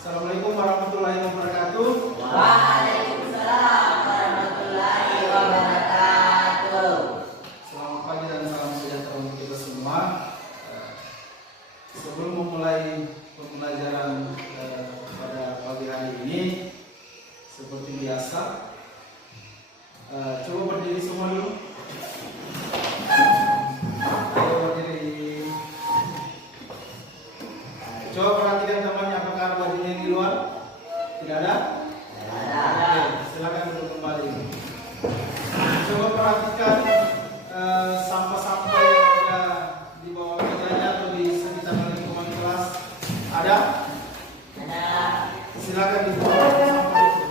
Assalamualaikum warahmatullahi wabarakatuh. Waalaikumsalam warahmatullahi wabarakatuh. Selamat pagi dan salam sejahtera untuk kita semua. Sebelum memulai pembelajaran pada pagi hari ini, seperti biasa, coba berdiri semua dulu. Ayo berdiri. Coba perhatikan temannya, apakah ada bajunya yang di luar? Tidak ada? Oke, silakan duduk kembali. Coba perhatikan sampah-sampah yang ada di bawah mejanya atau di sekitar lingkungan kelas. Ada? Ada. Silakan dibuang sampah itu.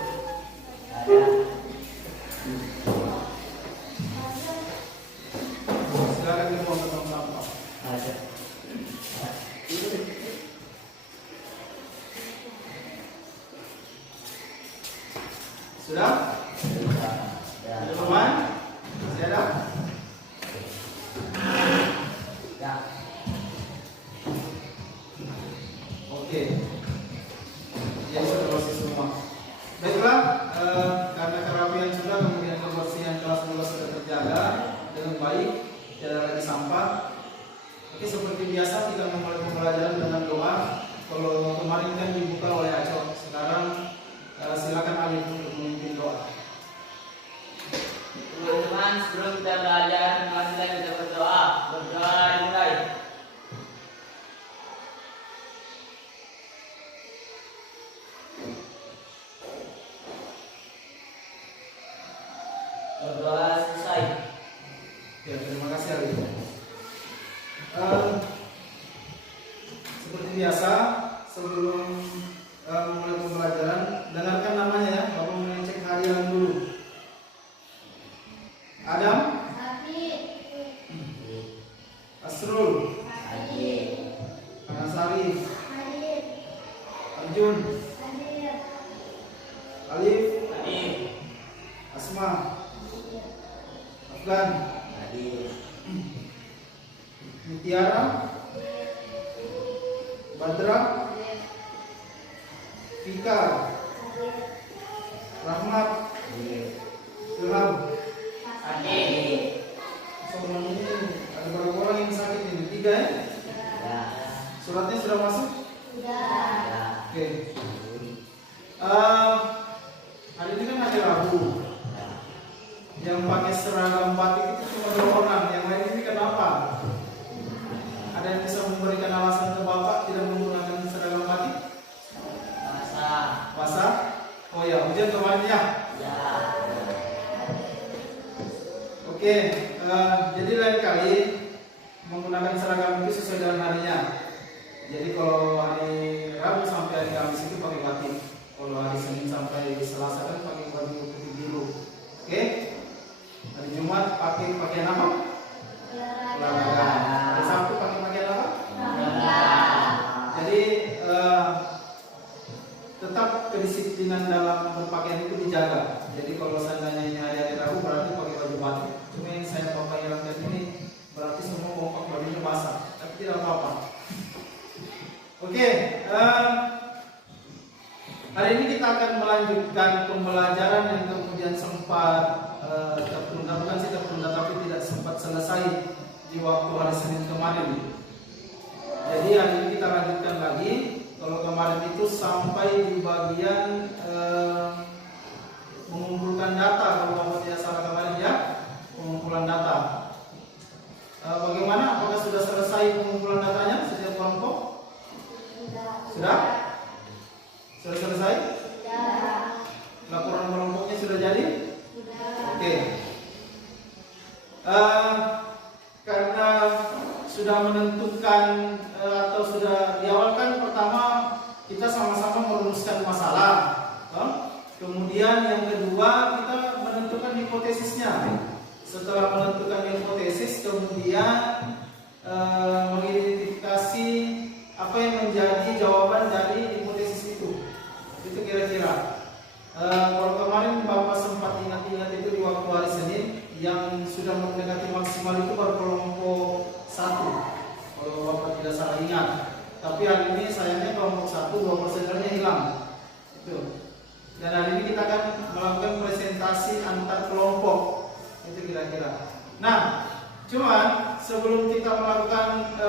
Ada. Silakan dibuang ke tong sampah. Ada. Sudah? Teman? Masih ada? Ya. Oke. Ya sudah bersih semua. Baiklah, karena kerapian sudah, kemudian kebersihan kelas juga sudah terjaga dengan baik, tidak ada lagi sampah. Oke, seperti biasa kita memulai pembelajaran dengan doa. Kalau kemarin kan dibuka oleh Aco, sekarang silakan Alif untuk memimpin doa. Teman-teman, sebelum kita belajar, mari kita berdoa. Berdoa dimulai. Berdoa selesai. Ya, terima kasih Alif. Seperti biasa, sebelum memulai pembelajaran, dengarkan namanya ya. Bapak mengecek harian dulu. Adam, Asrul, Anasari, Arjun, Alif, Asma, Afgan, Mutiara, Badra, Fika, Rahmat, Ilham. Soalnya ini ada berapa orang yang sakit ini? 3 ya? Suratnya sudah masuk? Oke. Hari ini kan hari Rabu. Yang pakai seragam batik itu cuma 2 orang. Yang lain ini kenapa? Ada yang bisa memberikan alasan ke Bapak tidak menggunakan seragam batik? Puasa? Oh ya, hujan kemarin ya? Oke, jadi lain kali menggunakan seragam itu sesuai dengan harinya. Jadi kalau hari Rabu sampai hari Kamis itu pakai batik. Kalau hari Senin sampai Selasa kan pakai baju putih biru. Oke? Hari Jumat pakai pakaian apa? Olahraga. Hari Sabtu pakai pakaian apa? Jadi tetap kedisiplinan dalam berpakaian itu dijaga. Jadi kalau seandainya ini hari Rabu berarti pakai baju batik. Cuma yang saya pakai hilangkan ini berarti semua kompak bajunya basah. Tapi tidak apa-apa. Oke, hari ini kita akan melanjutkan pembelajaran yang kemudian sempat tertunda, bukan sih tertunda, tapi tidak sempat selesai di waktu hari Senin kemarin. Jadi hari ini kita lanjutkan lagi. Kalau kemarin itu sampai di bagian mengumpulkan data, kalau Bapak tidak salah kemarin ya, pengumpulan data. Bagaimana? Apakah sudah selesai pengumpulan datanya setiap kelompok? Sudah? Sudah selesai? Laporan kelompoknya sudah jadi? Oke. Karena sudah menentukan atau sudah diawalkan, pertama kita sama-sama merumuskan masalah. Kemudian yang kedua kita menentukan hipotesisnya. Setelah menentukan hipotesis, kemudian mengidentifikasi apa yang menjadi jawaban dari hipotesis itu. Itu kira-kira. Kalau kemarin Bapak sempat ingat-ingat itu di waktu hari Senin, yang sudah mendekati maksimal itu baru kelompok 1. Kalau Bapak tidak salah ingat. Tapi hari ini sayangnya kelompok 1 2 persenternya hilang. Dan hari ini kita akan melakukan presentasi antar kelompok. Itu kira-kira. Nah, cuman sebelum kita melakukan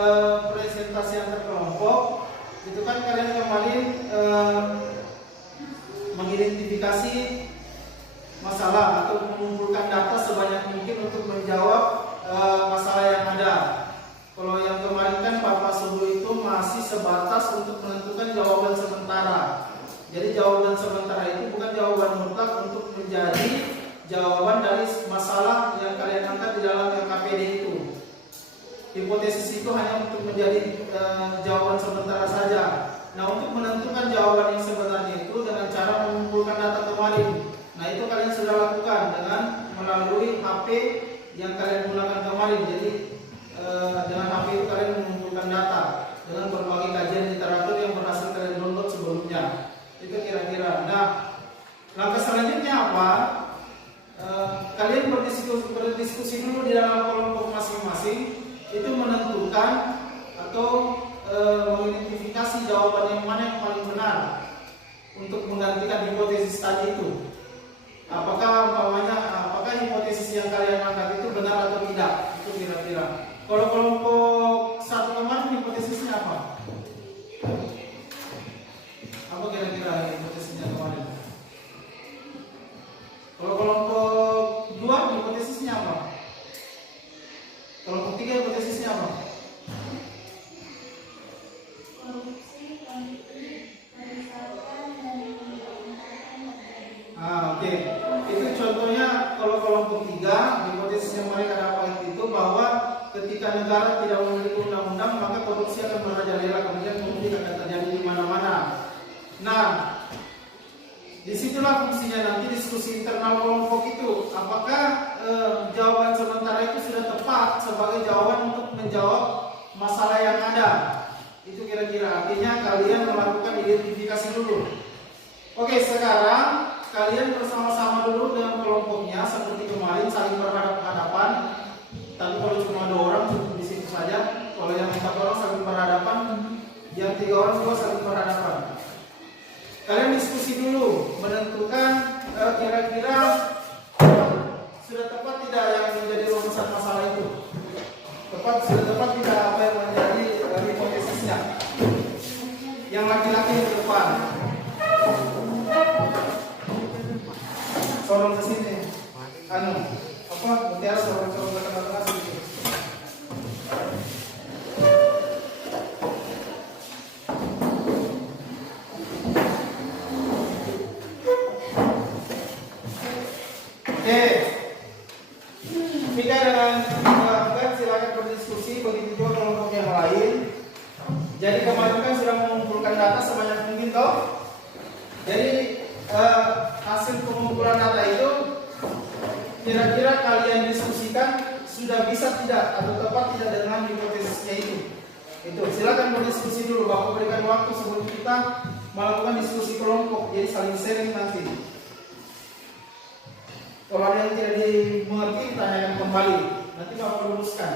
presentasi antar kelompok, itu kan kalian kemarin mengidentifikasi masalah atau mengumpulkan data sebanyak mungkin untuk menjawab masalah yang ada. Kalau yang kemarin kan Bapak Suhu itu masih sebatas untuk menentukan jawaban sementara. Jadi jawaban sementara itu bukan jawaban mutlak untuk menjadi jawaban dari masalah yang kalian angkat di dalam LKPD itu. Hipotesis itu hanya untuk menjadi jawaban sementara saja. Nah, untuk menentukan jawaban yang sebenarnya itu dengan cara mengumpulkan data kemarin. Nah, itu kalian sudah lakukan dengan melalui HP yang kalian gunakan kemarin. Jadi dengan HP itu kalian mengumpulkan data dengan berbagai kajian literatur yang berhasil kalian download sebelumnya. Itu kira-kira. Nah, langkah selanjutnya apa? Kalian berdiskusi dulu di dalam kelompok masing-masing. Itu menentukan atau mengidentifikasi jawaban yang mana yang paling benar untuk menggantikan hipotesis tadi itu. Apakah hipotesis yang kalian angkat itu benar atau tidak? Itu kira-kira. Kalau kelompok satu kemarin hipotesisnya apa? Apa kira-kira hipotesisnya kemarin? Kalau kelompok dua hipotesisnya apa? Kelompok tiga hipotesisnya apa? Oke. Itu contohnya kalau kelompok tiga hipotesis yang mereka dapat itu bahwa ketika negara tidak memiliki undang-undang maka korupsi akan merajalela, kemudian konflik akan terjadi di mana-mana. Nah, disitulah fungsinya nanti diskusi internal kelompok itu. Apakah jawaban sementara itu sudah tepat sebagai jawaban untuk menjawab masalah yang ada? Itu kira-kira. Artinya kalian melakukan identifikasi dulu. Oke, sekarang kalian bersama-sama dulu dengan kelompoknya seperti kemarin, saling berhadapan-hadapan. Tapi kalau cuma 2 orang cukup di situ saja. Kalau yang 4 orang saling berhadapan, yang 3 orang juga saling berhadapan. Kalian diskusi dulu, menentukan kira-kira sudah tepat tidak yang menjadi rumusan masalah itu. Sudah tepat tidak apa yang menjadi hipotesisnya. Yang laki-laki di depan. Sorong ke sini. Mutiara sorong ke tengah-tengah sedikit. Oke. Vika dengan Ahmad silakan berdiskusi, begitu juga kelompok yang lain. Jadi kemarin kan sudah mengumpulkan data sebanyak mungkin toh. Jadi hasil pengumpulan data itu kira-kira kalian diskusikan sudah bisa tidak atau tepat tidak dengan hipotesisnya itu. Itu silakan berdiskusi dulu. Bapak berikan waktu sebelum kita melakukan diskusi kelompok, jadi saling sharing nanti. Kalau ada yang tidak dimengerti, tanyakan kembali. Nanti Bapak luruskan.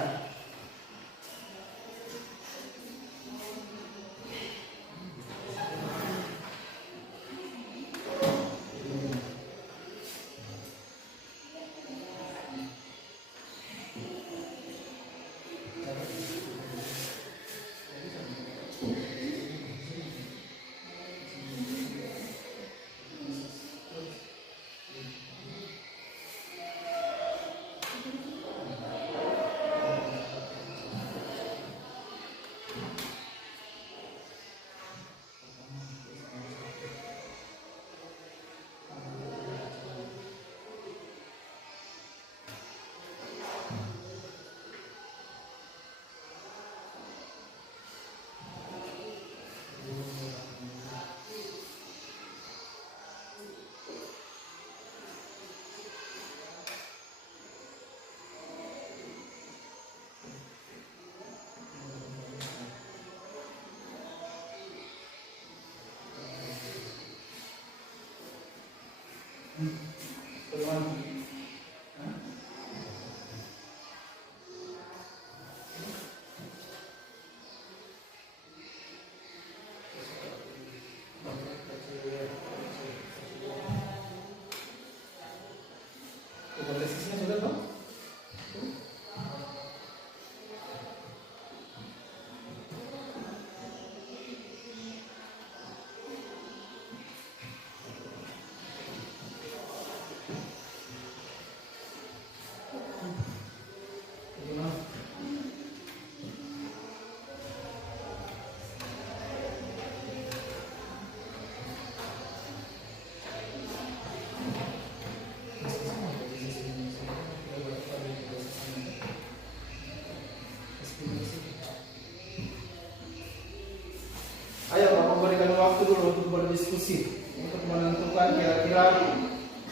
untuk berdiskusi untuk menentukan kira-kira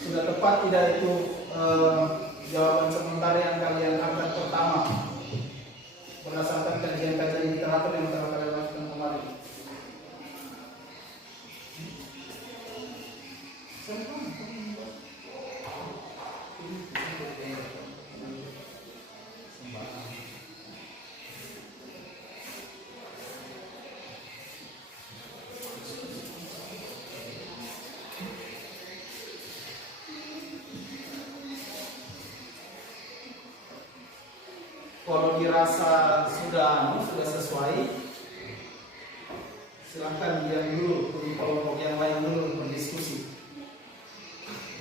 sudah tepat tidak itu jawaban sementara yang kalian angkat pertama berdasarkan kajian-kajian literatur yang telah kalian lakukan kemarin. Kalau dirasa sudah sesuai, silahkan diam dulu, di kelompok yang lain dulu berdiskusi.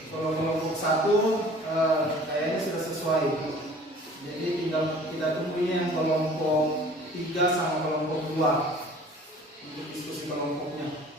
Kalau kelompok satu kayaknya sudah sesuai, jadi tinggal kita tunggunya yang kelompok 3 sama kelompok 2 untuk diskusi kelompoknya.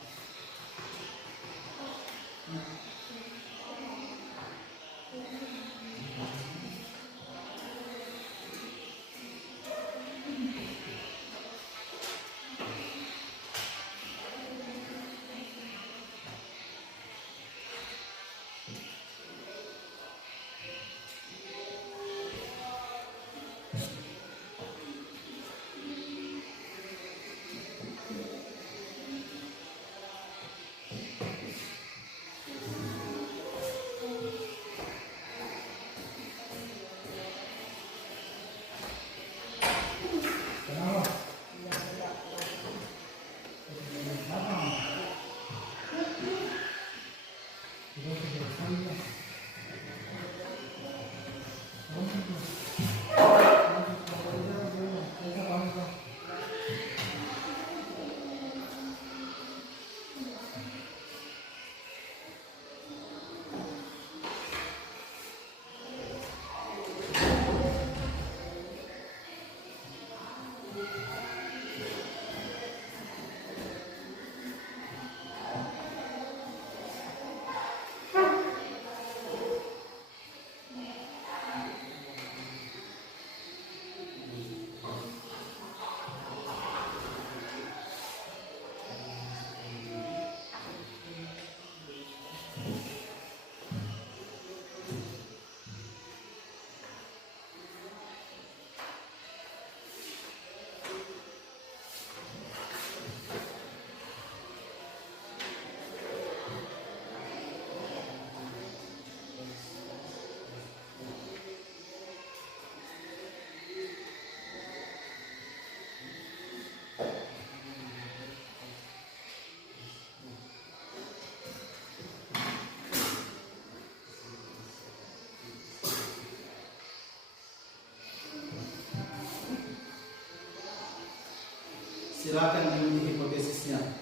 Silakan diuji hipotesisnya.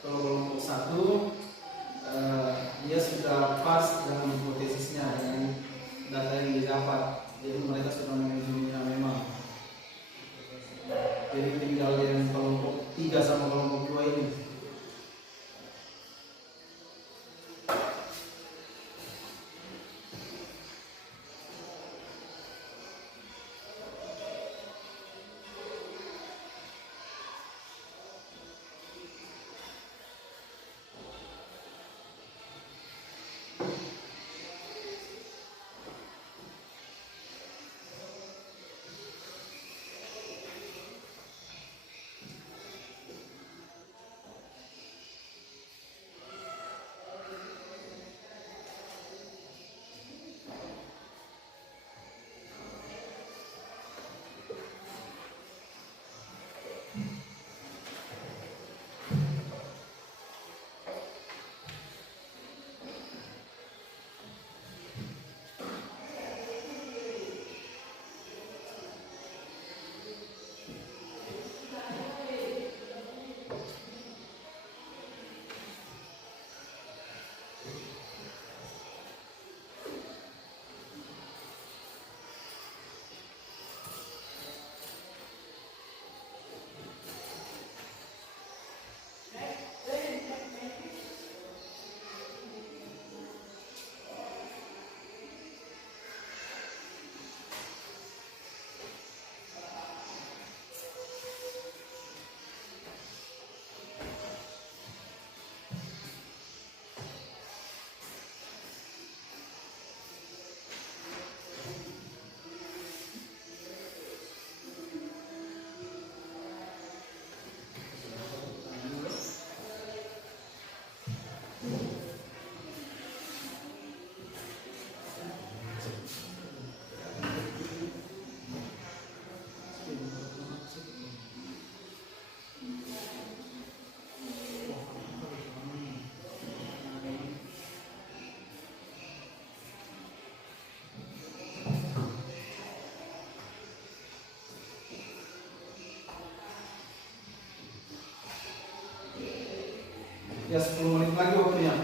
Kalau kelompok 1 dia sudah pas dengan hipotesisnya dengan data yang didapat, jadi mereka sudah menunjuknya memang. Jadi tinggal yang kelompok 3 sama kelompok 2 ini. Ya 10 menit lagi waktunya.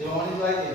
Lima menit lagi.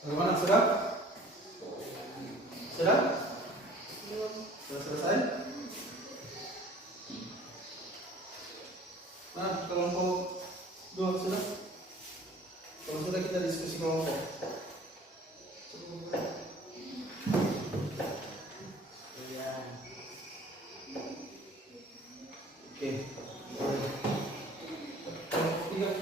Bagaimana, sudah? Sudah? Sudah selesai? Nah, kelompok 2 sudah? Kalau sudah kita diskusi kelompok. Oke. Kelompok 3.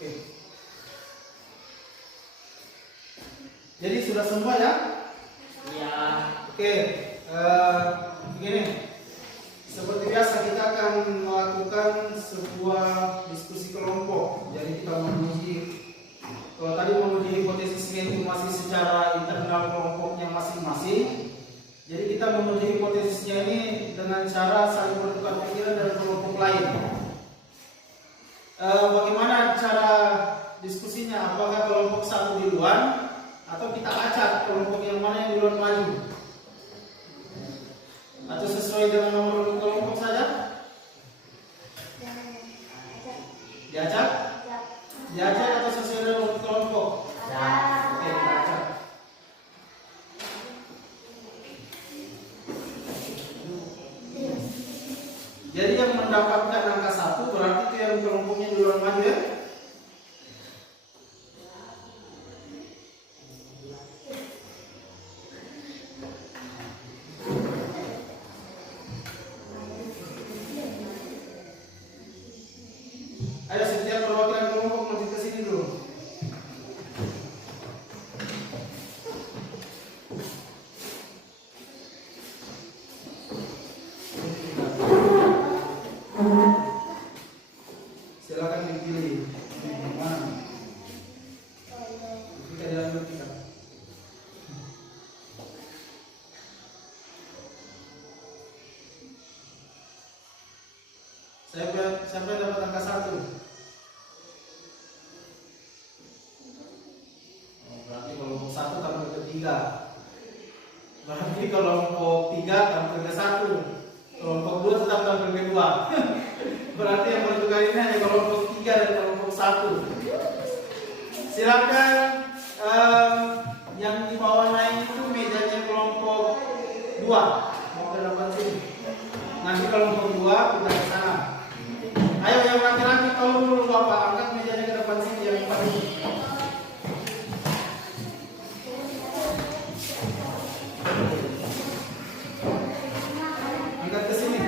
Oke. Jadi sudah semua ya? Iya. Oke. Begini. Seperti biasa kita akan melakukan sebuah diskusi kelompok. Jadi kita menguji. Kalau tadi menguji hipotesisnya itu masih secara internal kelompoknya masing-masing. Jadi kita menguji hipotesisnya ini dengan cara saling bertukar pikiran dengan kelompok lain. Bagaimana cara diskusinya? Apakah kelompok satu duluan atau kita acak kelompok yang mana yang duluan maju? Atau sesuai dengan nomor urut kelompok saja? Diacak? Diacak atau sesuai dengan urut kelompok? Oke, kita acak. Jadi yang mendapatkan angka 1 berarti itu yang kelompoknya duluan maju ya? Ayo setiap perwakilan kelompok maju ke sini dulu. Silakan dipilih. Mana? Kita diambil kita. Siapa yang dapat angka 1? Berarti kelompok 1 tampil ke 3. Berarti kelompok 3 tampil ke 1. Kelompok 2 tetap tampil ke 2. Berarti yang menentukan ini hanya kelompok 3 dan kelompok 1. Silakan yang di bawah naik itu mejanya kelompok 2. Mau ke depan sini. Nanti kelompok 2 kita ke sana. Ayo yang laki-laki tolong dulu Bapak angkat mejanya ke depan sini yang paling. Angkat ke sini.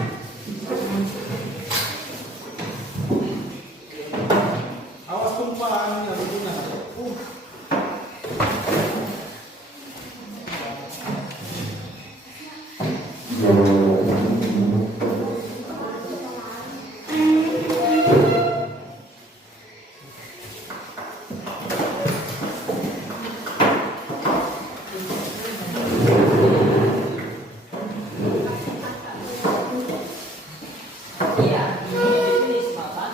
Awas tumpah ya begini. Iya, ini Bapak.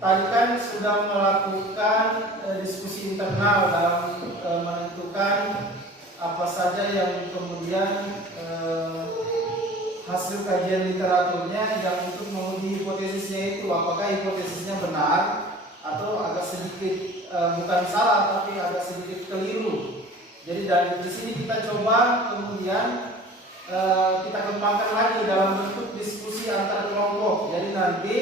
Tadi kan sudah melakukan diskusi internal dalam menentukan apa saja yang kemudian hasil kajian literaturnya yang untuk menguji hipotesisnya itu apakah hipotesisnya benar atau agak sedikit bukan salah tapi agak sedikit keliru. Jadi dari di sini kita coba kemudian kita kembangkan lagi dalam bentuk diskusi antar kelompok. Jadi nanti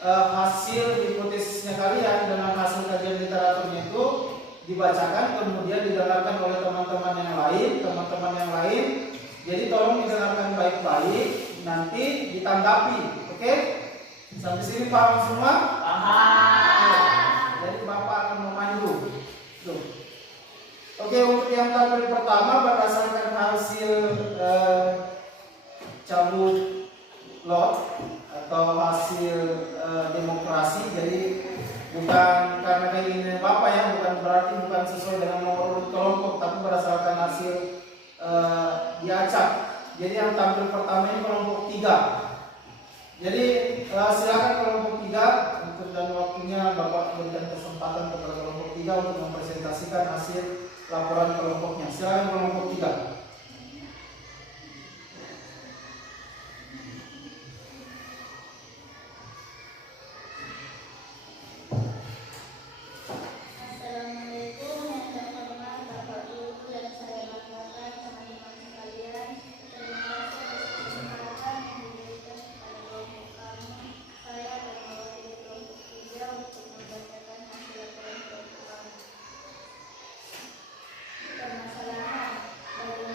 hasil hipotesisnya kalian dengan hasil kajian literaturnya itu dibacakan kemudian didengarkan oleh teman-teman yang lain. Jadi tolong didengarkan baik-baik, nanti ditanggapi, oke? Sampai sini paham semua? Paham. Jadi Bapak akan memandu. Tuh. Oke, untuk yang tampil pertama berdasarkan hasil acak. Jadi yang tampil pertama ini kelompok 3. Jadi silakan kelompok 3 untuk dan waktunya Bapak berikan kesempatan kepada kelompok 3 untuk mempresentasikan hasil laporan kelompoknya. Silakan kelompok 3. Assalamualaikum yang terhormat Bapak Ibu yang saya banggakan, teman-teman sekalian. Terima kasih atas kesempatan yang diberikan kepada kelompok kami. Saya akan mewakili kelompok 3 untuk membacakan hasil laporan kelompok kami. Permasalahan, bagaimana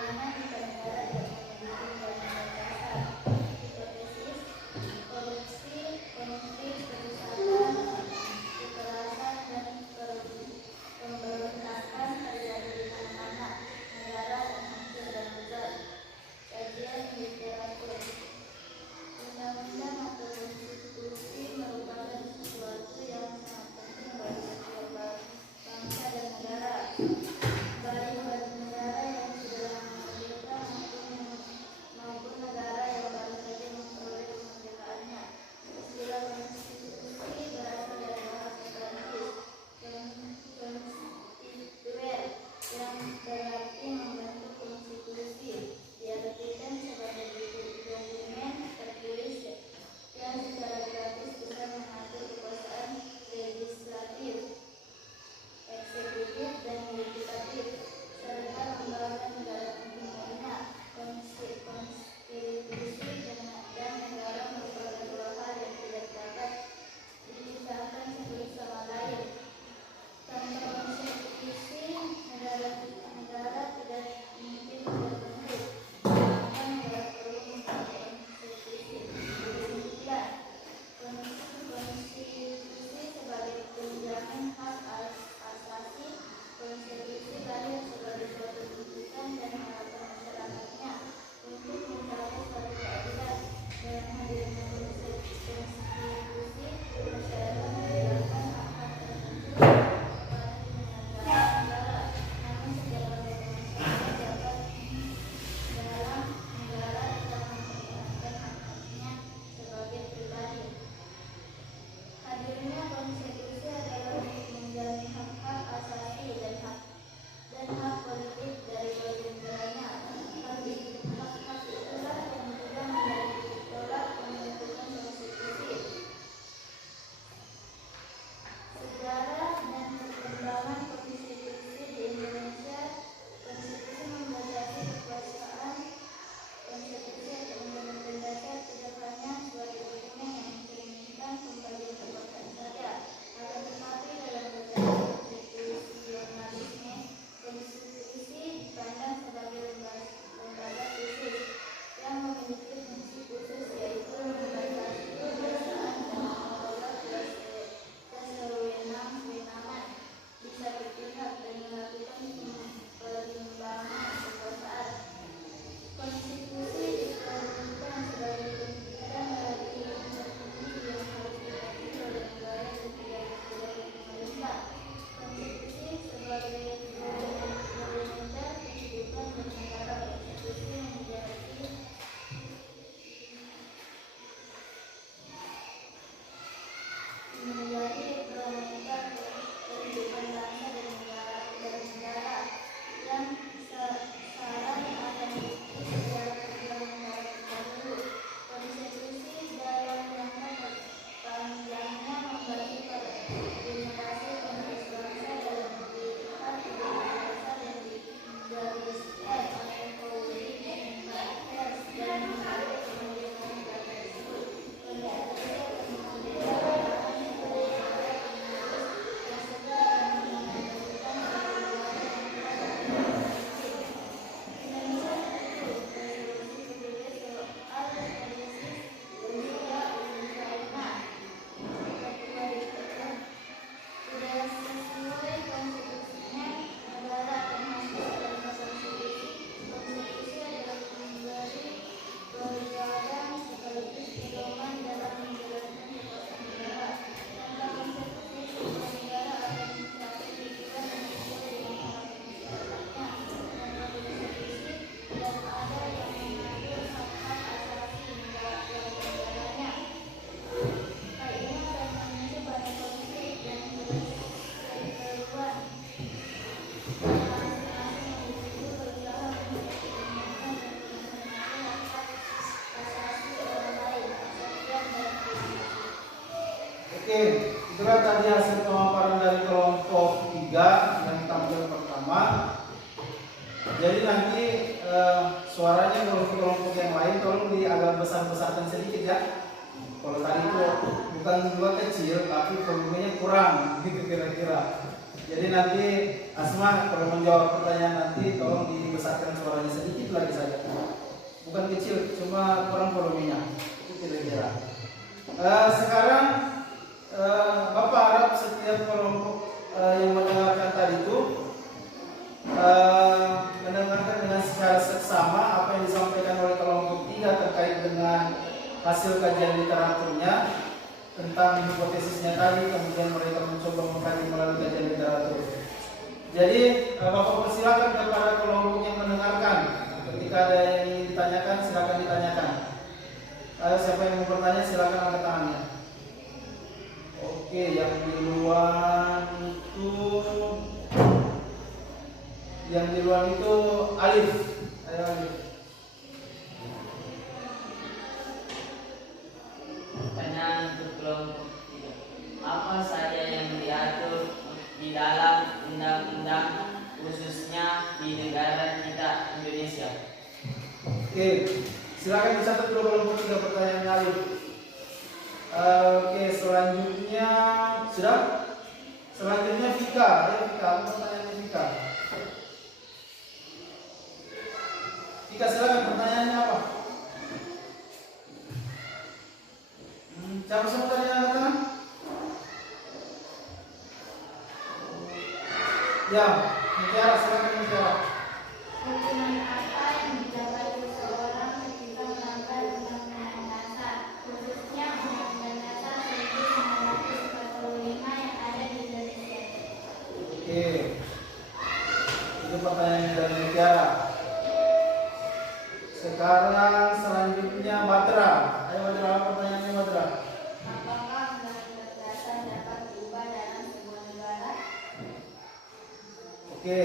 Itulah tadi hasil pemaparan dari kelompok 3 yang tampil pertama. Jadi nanti suaranya kelompok yang lain tolong agak besar-besarkan sedikit ya. Kalau tadi itu bukan dua kecil tapi volumenya kurang gitu kira-kira. Jadi nanti Asma kalau menjawab pertanyaan nanti tolong dibesarkan suaranya sedikit lagi saja. Bukan kecil, cuma kurang volumenya. Itu kira-kira. Sekarang Bapak harap setiap kelompok yang mendengarkan tadi itu mendengarkan dengan secara seksama apa yang disampaikan oleh kelompok 3 terkait dengan hasil kajian literaturnya tentang hipotesisnya tadi, kemudian mereka mencoba mengkaji melalui kajian literatur. Jadi Bapak persilakan kepada kelompok yang mendengarkan, ketika ada yang ingin ditanyakan silakan ditanyakan. Siapa yang mau bertanya silakan angkat tangannya. Oke, yang di luar itu Alif. Ayo Alif. Pertanyaan untuk kelompok 3. Apa saja yang diatur di dalam undang-undang khususnya di negara kita Indonesia? Oke, silakan dicatat dulu kelompok 3 pertanyaan Alif. Oke, selanjutnya sudah? Selanjutnya Vika. Ayo Vika, apa pertanyaannya Vika? Vika silakan pertanyaannya apa? Siapa semua tadi yang katakan? Ya, Mutiara silakan Mutiara. Hukuman apa yang didapat seseorang ketika melanggar undang-undang dasar, khususnya undang-undang dasar 1945 yang ada di Indonesia? Oke, itu pertanyaan dari Mutiara. Sekarang selanjutnya Badra. Ayo Badra, apa pertanyaannya Badra? Apakah undang-undang dasar dapat diubah dalam sebuah negara? Oke.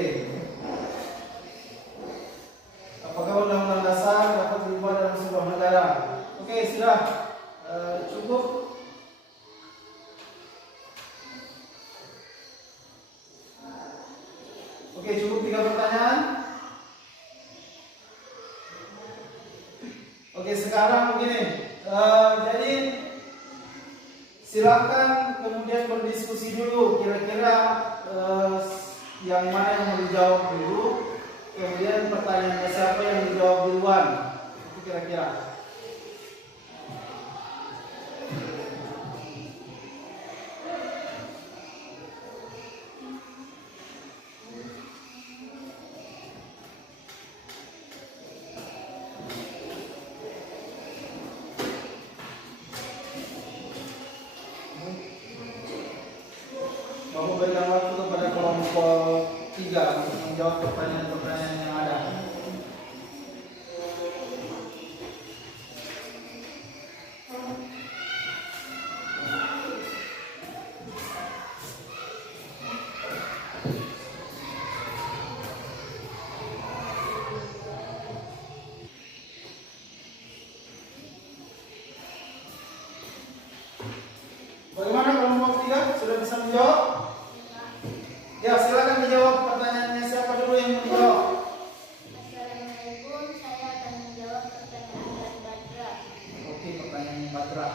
Apakah undang-undang dasar dapat diubah dalam sebuah negara? Oke, sudah cukup. Oke, cukup 3 pertanyaan. Oke, sekarang begini. Jadi silakan kemudian berdiskusi dulu. Kira-kira yang mana yang mau dijawab dulu. Kemudian pertanyaannya siapa yang dijawab duluan. Itu kira-kira. Bapak berikan waktu kepada kelompok 3 untuk menjawab pertanyaan-pertanyaan yang ada. Bagaimana kelompok 3? Sudah bisa menjawab? Ya, silakan dijawab pertanyaannya siapa dulu yang mau menjawab. Assalamualaikum, saya akan menjawab pertanyaan dari Badra. Oke, pertanyaan Badra.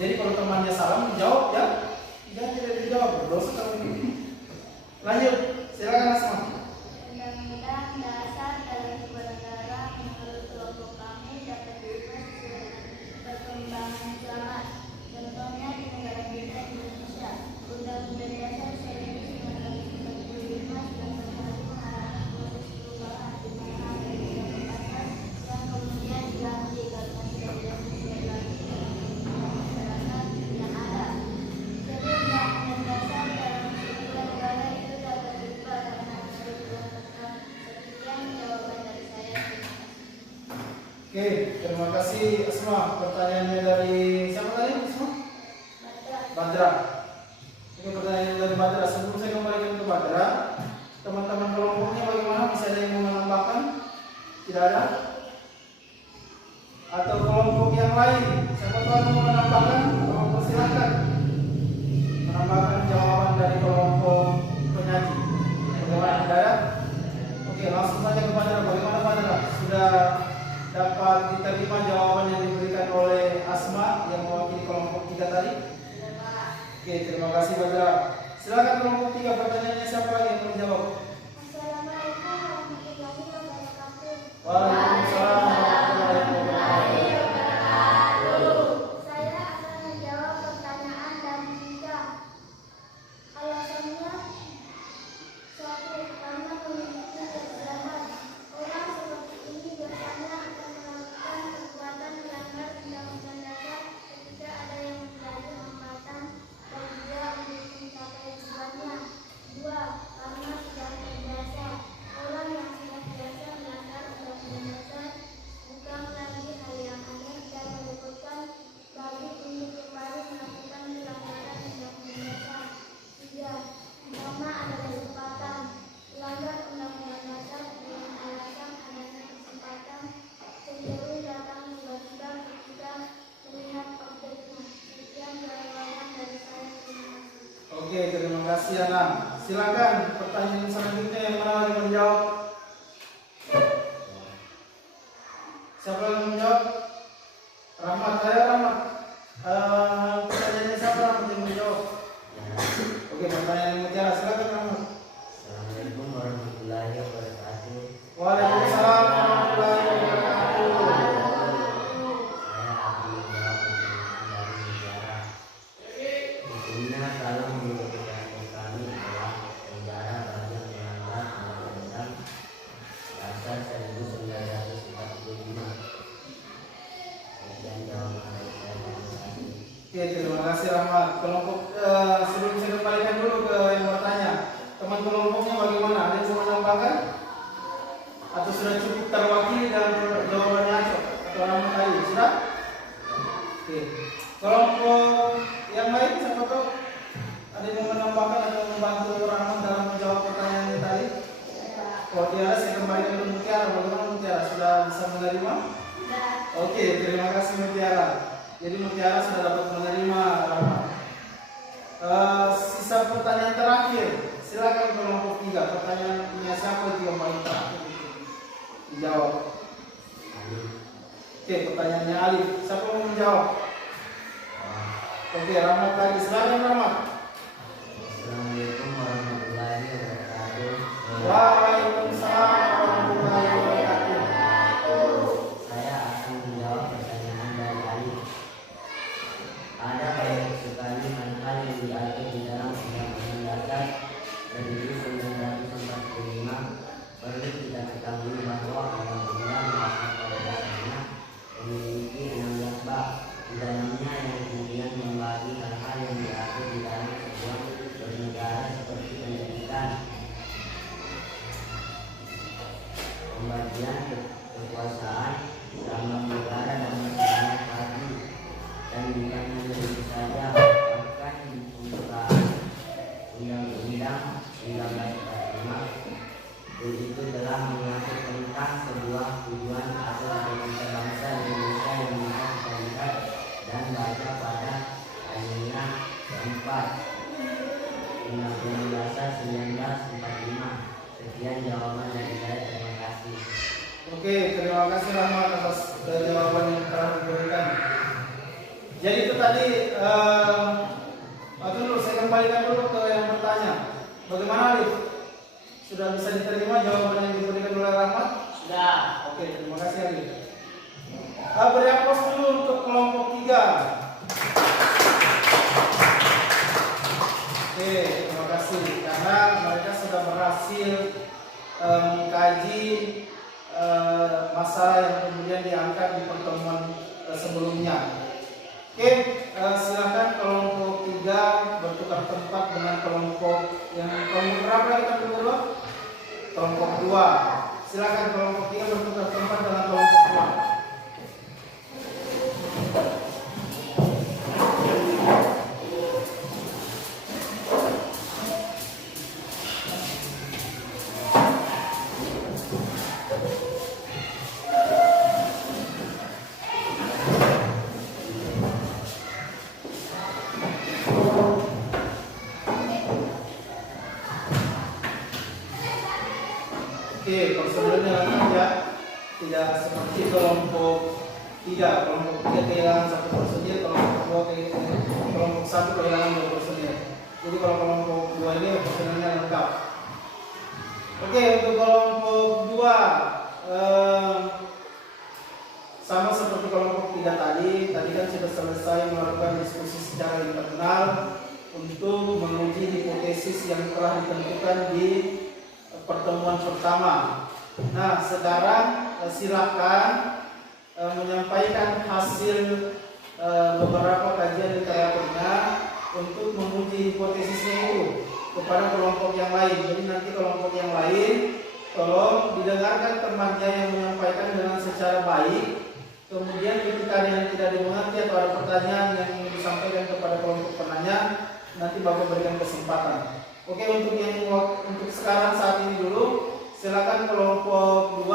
Jadi kalau temannya salah menjawab ya, tidak dijawab berdosa kalau ini. Lanjut, silakan Asma. Undang-undang dasar dalam sebuah negara menurut kelompok kami dapat diubah sesuai dengan perkembangan zaman. Contohnya di negara kita Indonesia, Undang-Undang Dasar 1945 sudah kembali mengarahkan proses perubahan di mana ada beberapa pasal yang kemudian diganti karena tidak sesuai lagi dengan masyarakat yang ada. Jadi Undang-Undang Dasar dalam sebuah negara itu dapat diubah karena ada perubahan. Sekian jawaban dari saya. Oke, terima kasih Asma. Pertanyaannya dari siapa tadi Asma? Badra. Oke, pertanyaan dari Badra. Sebelum saya kembalikan ke Badra, teman-teman kelompoknya bagaimana? Masih ada yang mau menambahkan? Tidak ada? Atau kelompok yang lain? Siapa tahu mau menambahkan? Silakan. menambahkan jawaban dari kelompok penyaji. Bagaimana saudara? Oke, langsung saja kepada bagaimana saudara? Sudah dapat diterima jawaban yang diberikan oleh Asma yang mewakili kelompok 3 tadi? Oke, terima kasih saudara. Silakan kelompok 3, pertanyaannya siapa lagi yang menjawab? Assalamualaikum warahmatullahi wabarakatuh. Waalaikumsalam warahmatullahi wabarakatuh. Saya akan menjawab pertanyaan dan 3. Alasannya, 1. Karena memiliki kesudahan. Orang seperti ini biasanya akan melakukan perbuatan melanggar undang-undang dasar ketika ada yang menjadi hambatan bagi dia untuk mencapai tujuannya. 2. Karena sudah terbiasa. Orang yang sudah biasa melanggar undang-undang dasar bukan lagi hal yang aneh dan menakutkan bagi untuk kembali melakukan pelanggaran undang-undang dasar. 3. Pertama adalah kesempatan. Melanggar undang-undang dasar dengan alasan adanya kesempatan cenderung datang tiba-tiba ketika melihat objeknya. Sekian jawaban dari saya. Terima kasih. Oke, terima kasih Anam. Silakan pertanyaan selanjutnya yang mana lagi menjawab? Siapa yang menjawab? Rahmat, saya Rahmat. Pertanyaannya siapa Rahmat yang menjawab? Oke, pertanyaan Mutiara, silakan Rahmat. Assalamualaikum warahmatullahi wabarakatuh. Waalaikumsalam warahmatullahi wabarakatuh. Saya akan menjawab pertanyaan dari Mutiara. Hukumnya kalau menurut keyakinan kami adalah penjara bagi yang melanggar undang-undang dasar 1945. Sekian jawaban dari saya. Terima kasih. Oke, terima kasih Rahmat. Kelompok sebelum saya kembalikan dulu ke yang bertanya, teman kelompoknya bagaimana? Ada yang mau menambahkan? Atau sudah cukup terwakili dalam jawabannya Aco atau Rahmat tadi? Sudah? Oke. Kelompok yang lain siapa tahu ada yang mau menambahkan atau membantu Rahmat dalam menjawab pertanyaannya tadi? Kalau tiada, saya kembalikan ke Mutiara. Bagaimana Mutiara? Sudah bisa menerima? Oke, terima kasih Mutiara. Jadi Mutiara sudah dapat menerima Rahmat. Sisa pertanyaan terakhir. Silakan kelompok 3. Pertanyaannya siapa itu yang paling terakhir? Dijawab. Oke, pertanyaannya Alif. Siapa yang mau menjawab? Oke, Rahmat lagi. Silakan Rahmat. Assalamualaikum warahmatullahi wabarakatuh. Waalaikumsalam warahmatullahi wabarakatuh. Saya akan menjawab pertanyaan dari Ali. Ada banyak sekali hal-hal yang diatur di dalam Undang-Undang Dasar 1945. Perlu kita ketahui bahwa Undang-Undang Dasar pada dasarnya memiliki 16 bab di dalamnya yang kemudian membagi hal-hal yang diatur di dalam sebuah bernegara seperti pendidikan, pembagian kekuasaan, lambang negara dan masalah haji. Dan bukan hanya itu saja, bahkan di pembukaan Undang-Undang 1945 itu telah mengatur tentang sebuah tujuan atau cita bangsa Indonesia yang bisa kita lihat dan baca pada alinea 4 Undang-Undang Dasar 1945. Sekian jawaban dari saya. Terima kasih. Oke, terima kasih Rahmat atas jawaban yang telah diberikan. Jadi itu tadi, dulu saya kembalikan dulu ke yang bertanya. Bagaimana Alif? Sudah bisa diterima jawaban yang diberikan oleh Rahmat? Sudah. Oke, terima kasih Alif. Beri aplaus dulu untuk kelompok 3. Oke, terima kasih karena mereka sudah berhasil mengkaji masalah yang kemudian diangkat di pertemuan sebelumnya. Oke, silakan kelompok 3 bertukar tempat dengan kelompok berapa kita berdua? Kelompok 2. Silakan kelompok 3 bertukar tempat dengan kelompok 2. kelompok 3. Kelompok 3 kehilangan 1 personil, kelompok 1 kehilangan 2 personil. Jadi kalau kelompok 2 ini personilnya lengkap. Oke, untuk kelompok 2 sama seperti kelompok 3 tadi kan sudah selesai melakukan diskusi secara internal untuk menguji hipotesis yang telah ditentukan di pertemuan pertama. Nah, sekarang silakan menyampaikan hasil beberapa kajian literaturnya untuk menguji hipotesisnya itu kepada kelompok yang lain. Jadi nanti kelompok yang lain tolong didengarkan temannya yang menyampaikan dengan secara baik. Kemudian ketika ada yang tidak dimengerti atau ada pertanyaan yang ingin disampaikan kepada kelompok penanya, nanti Bapak berikan kesempatan. Oke, untuk sekarang saat ini dulu, silakan kelompok 2,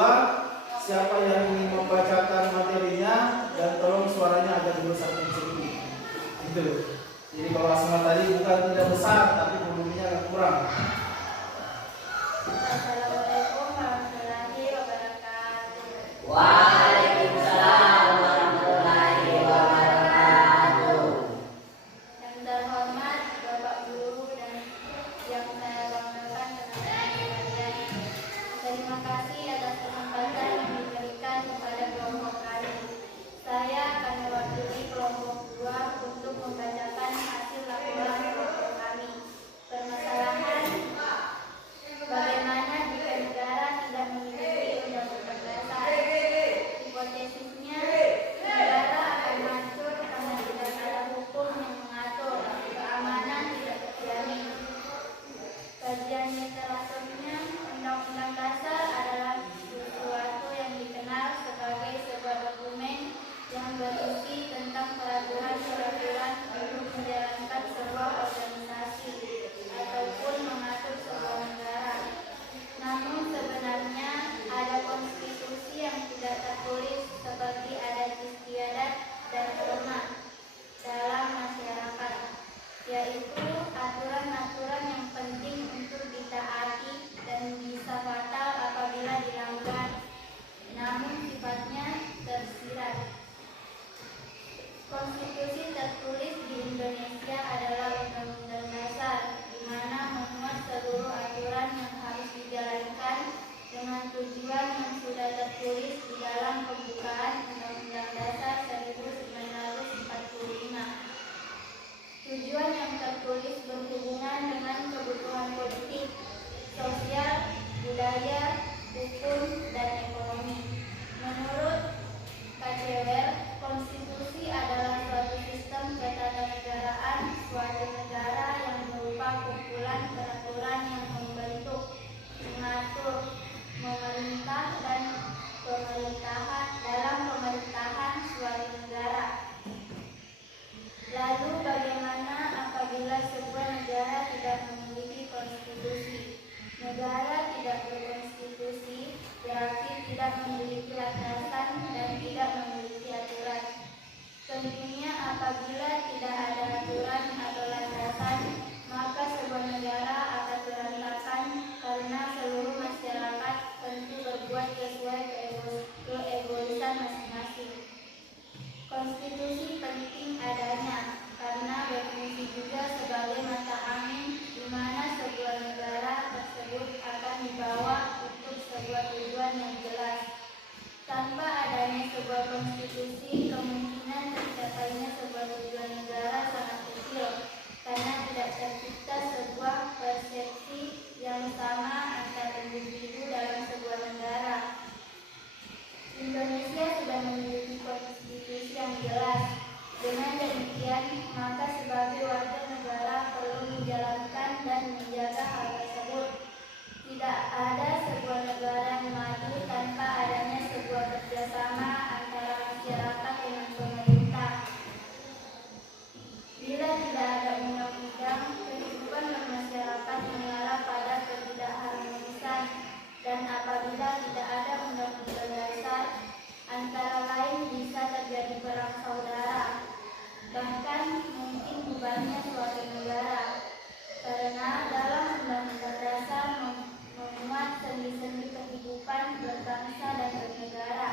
siapa yang ingin membacakan materinya dan tolong suaranya agak dibesarkan sedikit. Itu. Jadi kalau asma tadi bukan tidak besar, tapi volumenya agak kurang. Assalamualaikum warahmatullahi wabarakatuh. Waalaikumsalam warahmatullahi wabarakatuh. Yang terhormat Bapak Guru dan yang saya banggakan teman-teman sekalian. Terima kasih atas kesempatan yang diberikan kepada kelompok kami. Saya akan mewakili kelompok 2 untuk membacakan hasil laporan kelompok kami. Permasalahan bagaimana jika negara tidak memiliki undang-undang dasar. Hipotesisnya, negara akan hancur karena tidak ada hukum yang mengatur, keamanan tidak terjamin. Kajian literaturnya, undang-undang dasar adalah sesuatu yang dikenal sebagai sebuah dokumen yang berisi tentang peraturan-peraturan untuk menjalankan sebuah organisasi ataupun mengatur sebuah negara. Namun sebenarnya ada konstitusi yang tidak tertulis seperti adat istiadat dan norma dalam masyarakat, yaitu aturan-aturan yang penting untuk ditaati dan bisa fatal apabila dilanggar, namun sifatnya tersirat. Konstitusi tertulis di Indonesia adalah Undang-Undang Dasar, di mana memuat seluruh aturan yang harus dijalankan dengan tujuan yang sudah tertulis di dalam pembukaan Undang-Undang Dasar 1945. Tujuan yang tertulis berhubungan dengan kebutuhan politik, sosial, budaya, hukum, dan ekonomi. Menurut KCWR, konstitusi adalah suatu sistem ketatanegaraan suatu negara yang berupa kumpulan peraturan yang membentuk, mengatur, memerintah, dan pemerintahan dalam pemerintahan suatu negara. Lalu bagaimana apabila sebuah negara tidak memiliki konstitusi? Negara tidak berkonstitusi berarti tidak memiliki landasan dan tidak memiliki aturan. Tentunya apabila tidak ada aturan atau landasan, maka sebuah negara akan berantakan karena seluruh masyarakat tentu berbuat sesuai keegoisan masing-masing. Konstitusi penting adanya karena berfungsi juga sebagai mata angin di mana sebuah negara tersebut akan dibawa untuk sebuah tujuan yang jelas. Tanpa adanya sebuah konstitusi, kemungkinan tercapainya sebuah tujuan negara sangat kecil karena tidak tercipta sebuah persepsi yang sama antar individu dalam sebuah negara. Indonesia sudah memiliki konstitusi yang jelas. Dengan demikian, maka sebagai warga negara perlu menjalankan dan menjaga hal tersebut. Tidak ada sebuah negara yang maju tanpa adanya sebuah kerjasama antara masyarakat dengan pemerintah. Bila tidak ada undang-undang, kehidupan bermasyarakat mengarah pada ketidakharmonisan, dan apabila tidak ada undang-undang dasar, antara lain bisa terjadi perang saudara, bahkan mungkin bubarnya suatu negara, karena dalam undang-undang dasar memuat sendi-sendi kehidupan berbangsa dan bernegara.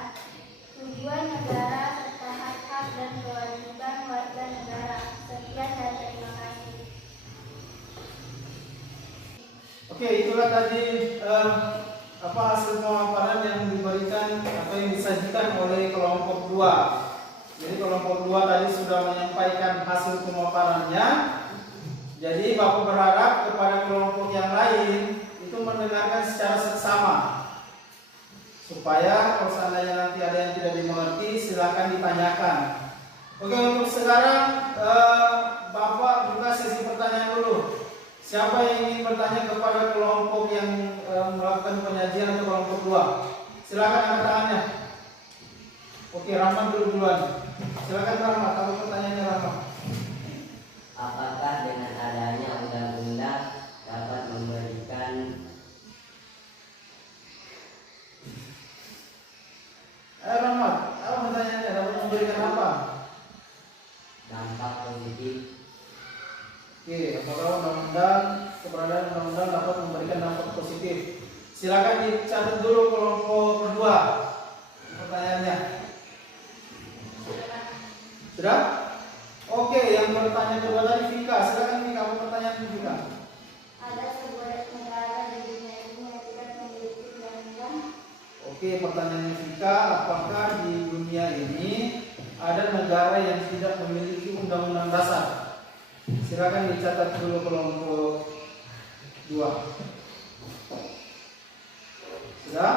juga tadi hasil pemaparan yang diberikan atau yang disajikan oleh kelompok 2. Jadi kelompok 2 tadi sudah menyampaikan hasil pemaparannya. Jadi Bapak berharap kepada kelompok yang lain itu mendengarkan secara seksama, supaya kalau seandainya nanti ada yang tidak dimengerti silakan ditanyakan. Oke, untuk sekarang Bapak buka sesi pertanyaan dulu. Siapa yang ingin bertanya kepada kelompok yang melakukan penyajian atau kelompok 2? Silakan angkat tangannya. Oke, Rahmat duluan. Silakan Rahmat, apa pertanyaannya Rahmat? Apakah dengan adanya undang-undang dapat memberikan Rahmat, apa pertanyaannya? Dapat memberikan apa? dampak positif? Oke, apakah keberadaan undang-undang dapat memberikan dampak positif? Silakan dicatat dulu kelompok 2 pertanyaannya. Sudah? Oke, yang bertanya kedua tadi Vika. Silakan Vika, apa pertanyaan Vika? Ada sebuah negara di dunia ini yang tidak memiliki undang-undang. Oke, pertanyaannya Vika, apakah di dunia ini ada negara yang tidak memiliki undang-undang dasar? Silakan dicatat dulu kelompok 2. Sudah?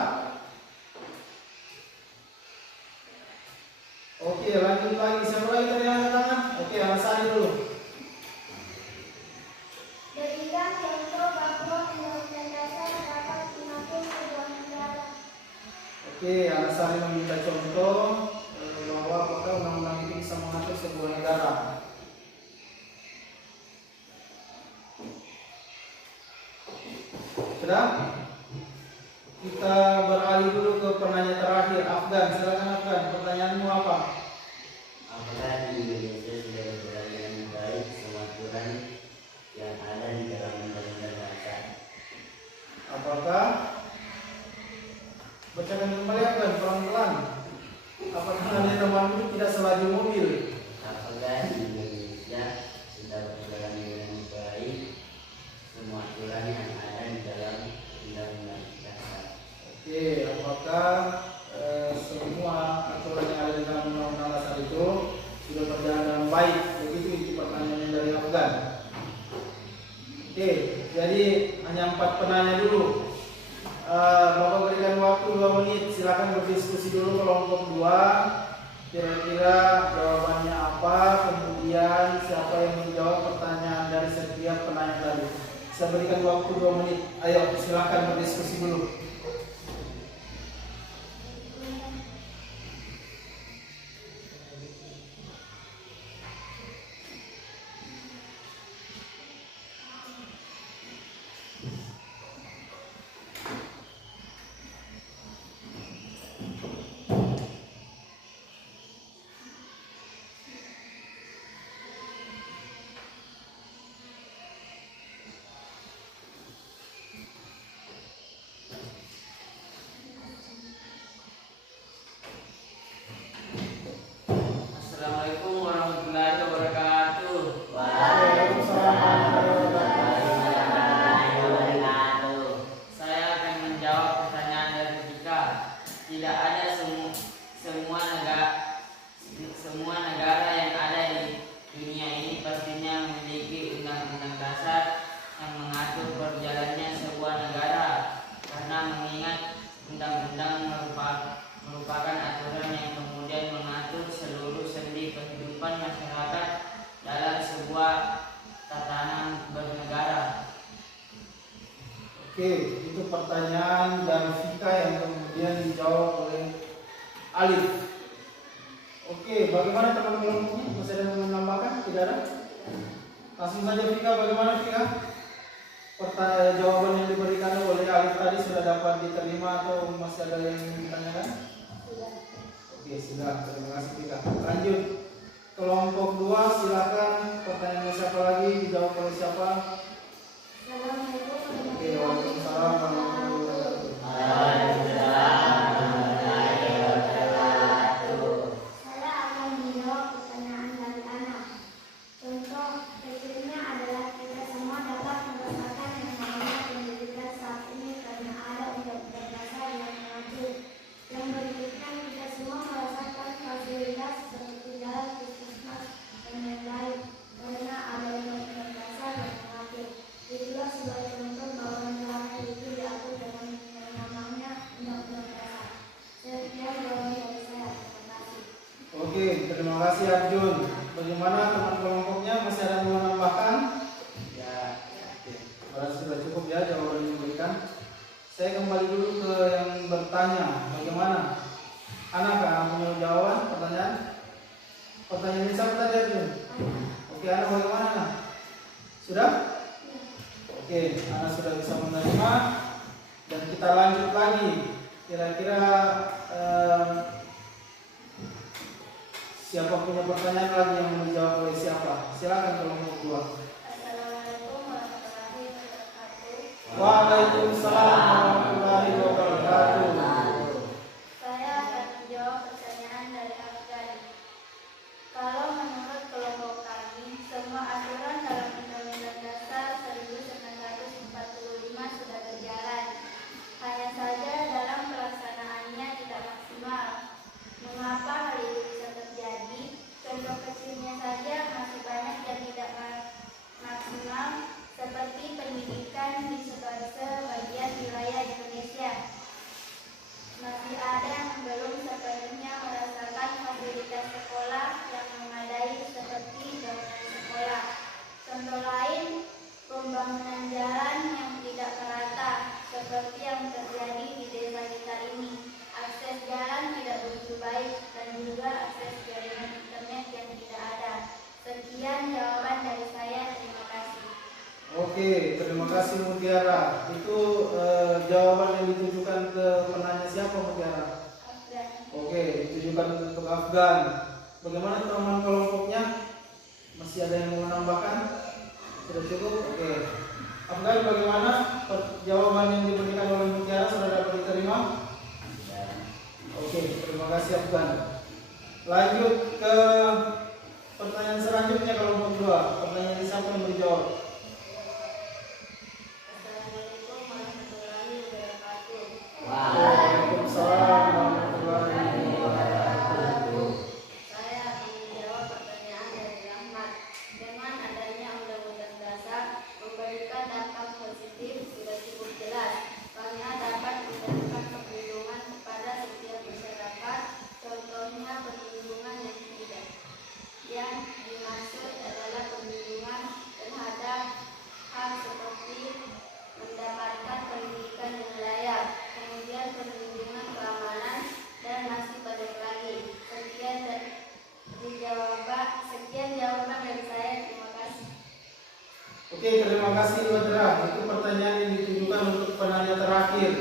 Oke, lanjut lagi. Siapa lagi tadi yang angkat tangan? Oke, Anasari dulu. Berikan contoh bahwa undang-undang dasar dapat mengatur sebuah negara. Oke, Anasari meminta contoh bahwa apakah undang-undang ini bisa mengatur sebuah negara. Sudah? Kita beralih dulu ke penanya terakhir, Afgan. Silakan Afgan, pertanyaanmu apa? Apakah di Indonesia sudah berjalan dengan baik semua aturan yang ada di dalam undang-undang dasar? Apakah bacakan kembali Afgan, pelan-pelan. Apakah ada temanmu tidak selaju mobil? Apakah di Indonesia sudah berjalan dengan baik semua aturan yang ada di dalam undang-undang dasar? Oke, apakah semua aturan yang ada di dalam undang-undang dasar itu sudah berjalan dengan baik? Begitu itu pertanyaannya dari Afgan. Oke, jadi hanya 4 penanya dulu. Bapak berikan waktu 2 menit. Silakan berdiskusi dulu kelompok 2. Kira-kira jawabannya apa? Kemudian siapa yang menjawab pertanyaan dari setiap penanya tadi? Saya berikan waktu 2 menit. Ayo, silakan berdiskusi dulu. Assalamualaikum warahmatullahi wabarakatuh. Saya akan menjawab pertanyaan dari Vika. Tidak ada semua negara yang ada di dunia ini pastinya memiliki undang-undang dasar yang mengatur berjalannya sebuah negara, karena mengingat undang-undang merupakan aturan yang kemudian mengatur seluruh sendi kehidupan masyarakat dalam sebuah tatanan bernegara. Oke, itu pertanyaan dari Vika yang kemudian dijawab oleh Alif. Oke, bagaimana teman-teman ini? Masih ada yang menambahkan? Tidak ada? Langsung saja Vika, bagaimana Vika? Jawaban yang diberikan oleh Alif tadi sudah dapat diterima atau masih ada yang ingin ditanyakan? Sudah. Oke, sudah. Terima kasih Vika. Lanjut. Kelompok 2, silakan. Pertanyaannya siapa lagi? Dijawab oleh siapa? Assalamualaikum Oke, waalaikumsalam warahmatullahi wabarakatuh. Saya akan menjawab pertanyaan dari anak. Contoh kecilnya adalah kita semua dapat merasakan yang namanya pendidikan 1 terima kasih Arjun. Bagaimana teman kelompoknya? Masih ada yang mau menambahkan? Ya. Oke, berarti sudah cukup ya jawaban yang diberikan. Saya kembali dulu ke yang bertanya. Bagaimana? Anak punya jawaban pertanyaan? Pertanyaan ini siapa tadi Arjun? Oke, anak bagaimana anak? Sudah? Oke, anak sudah bisa menerima. Dan kita lanjut lagi. Kira-kira siapa punya pertanyaan lagi yang mau dijawab oleh siapa? Silakan kelompok 2. Assalamualaikum warahmatullahi wabarakatuh. Waalaikumsalam warahmatullahi wabarakatuh. Saya akan menjawab pertanyaan dari Afgan. Kalau menurut kelompok kami, semua aturan dalam Undang-Undang Dasar 1945 sudah berjalan. Hanya saja dalam pelaksanaannya tidak maksimal. Mengapa hal itu bisa terjadi? Contoh kecilnya saja masih banyak yang tidak maksimal, seperti pendidikan di sebagian wilayah Indonesia. Masih ada yang belum sepenuhnya merasakan fasilitas sekolah yang memadai seperti bangunan sekolah. Contoh lain, pembangunan jalan yang tidak merata, seperti yang terjadi di desa kita ini. Akses jalan tidak begitu baik dan juga akses jaringan internet yang tidak ada. Sekian jawaban dari saya. Terima kasih. Oke, terima kasih Mutiara. Itu jawaban yang ditujukan ke penanya siapa Mutiara? Afgan. Oke, ditujukan untuk Afgan. Bagaimana teman kelompoknya? Masih ada yang mau menambahkan? Sudah cukup? Oke. Afgan, bagaimana jawaban yang diberikan oleh Mutiara sudah dapat diterima? Oke, terima kasih Afgan. Lanjut ke pertanyaan selanjutnya kelompok 2. Pertanyaan siapa yang menjawab? Assalamualaikum warahmatullahi wabarakatuh. Waalaikumsalam warahmatullahi wabarakatuh. Saya akan menjawab pertanyaan dari Rahmat. Dengan adanya Undang-Undang Dasar memberikan dampak positif sudah cukup jelas, karena dapat memberikan perlindungan kepada setiap masyarakat. Contohnya perlindungan yang tidak. Yang dimaksud adalah perlindungan terhadap hak seperti mendapatkan pendidikan yang layak, kemudian perlindungan keamanan, dan masih banyak lagi. Sekian jawaban dari saya. Terima kasih. Oke, terima kasih Badra. Itu pertanyaan yang ditujukan untuk penanya terakhir.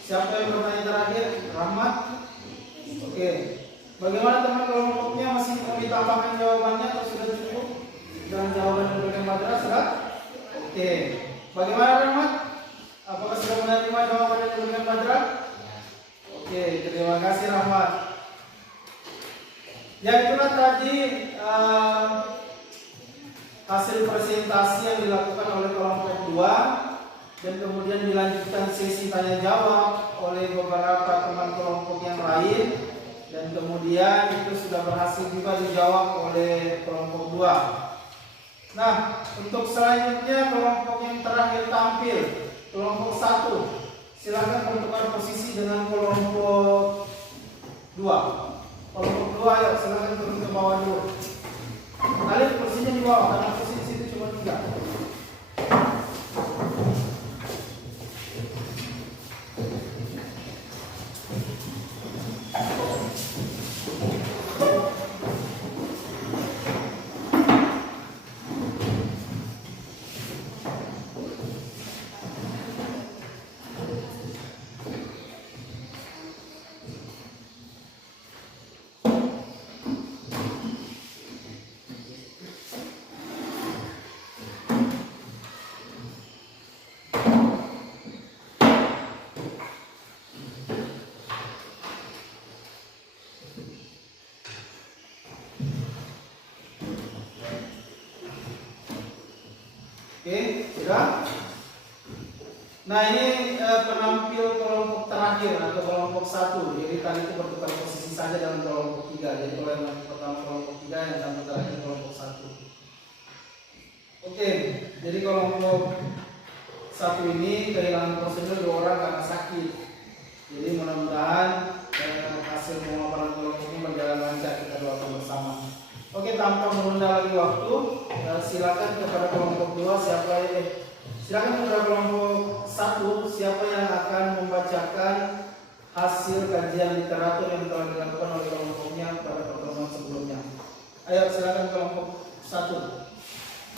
Siapa yang bertanya terakhir? Rahmat. Oke. Bagaimana teman kelompoknya? Masih mau ditambahkan jawabannya atau sudah cukup? Dan jawaban yang diberikan Badra sudah? Oke. Bagaimana Rahmat? Apakah sudah menerima jawaban yang diberikan Badra? Oke, terima kasih Rahmat. Ya, itulah tadi hasil presentasi yang dilakukan oleh kelompok 2 dan kemudian dilanjutkan sesi tanya jawab oleh beberapa teman kelompok yang lain, dan kemudian itu sudah berhasil juga dijawab oleh kelompok 2. Nah, untuk selanjutnya kelompok yang terakhir tampil, kelompok 1. Silakan bertukar posisi dengan kelompok 2. Kelompok 2, ayo silakan turun ke bawah dulu. Kalian posisinya di bawah karena posisi situ cuma 3. Oke, sudah? Nah, ini penampil kelompok terakhir atau kelompok 1. Jadi tadi itu bertukar posisi saja dalam kelompok 3. Jadi kalau yang pertama kelompok 3, yang tampil terakhir kelompok 1. Oke, jadi kelompok 1 ini kehilangan personil 2 orang karena sakit. Jadi mudah-mudahan hasil pemaparan kelompok ini berjalan lancar. Kita doakan tanpa menunda lagi waktu, silakan kepada kelompok 2 silakan kepada kelompok 1 siapa yang akan membacakan hasil kajian literatur yang telah dilakukan oleh kelompoknya pada pertemuan sebelumnya. Ayo silakan kelompok 1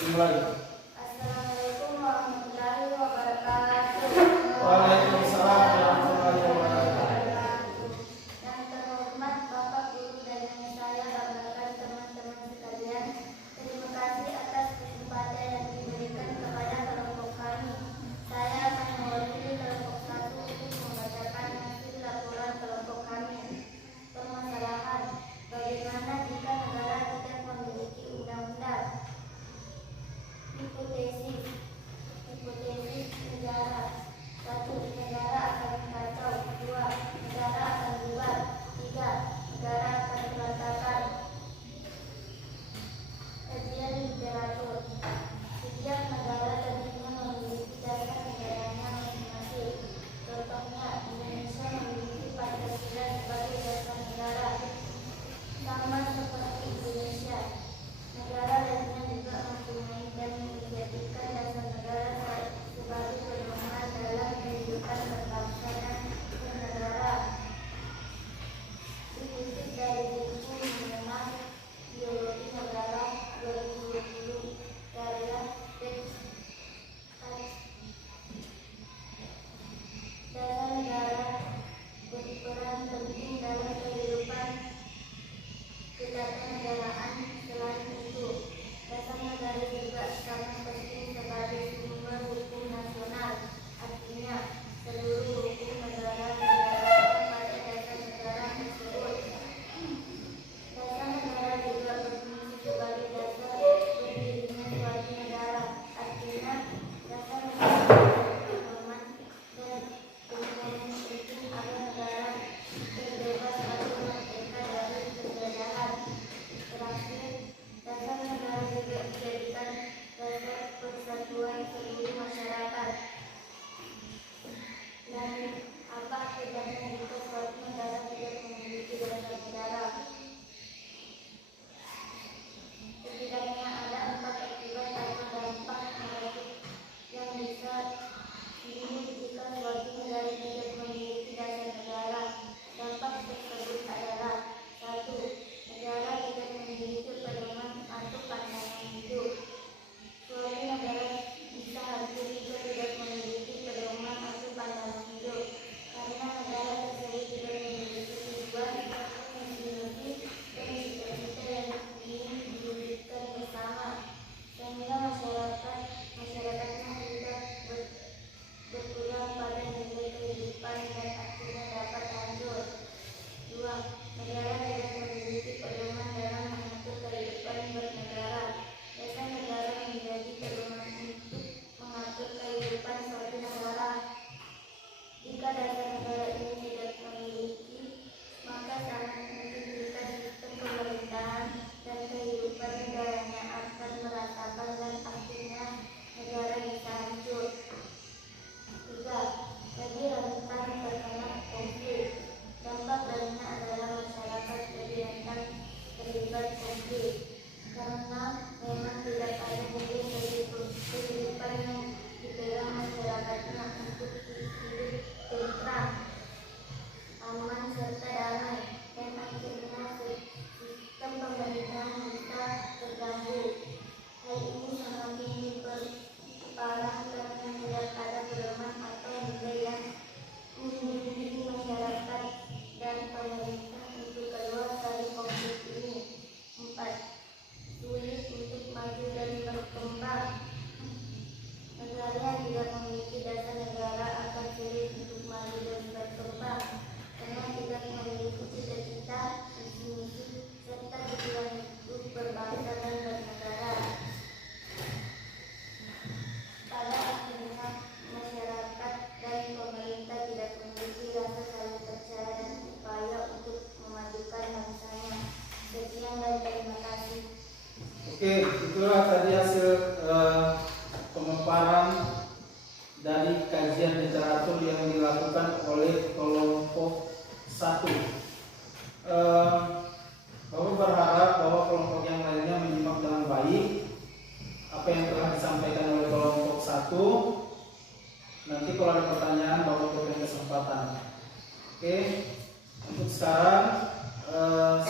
dimulai. Assalamualaikum warahmatullahi wabarakatuh. Waalaikumsalam warahmatullahi wabarakatuh. Yang terhormat Bapak Guru dan yang saya banggakan teman-teman sekalian, terima kasih atas kesempatan yang diberikan kepada kelompok kami. Saya akan mewakili kelompok 1 untuk membacakan hasil laporan kelompok kami. Permasalahan, bagaimana jika negara tidak memiliki undang-undang? Di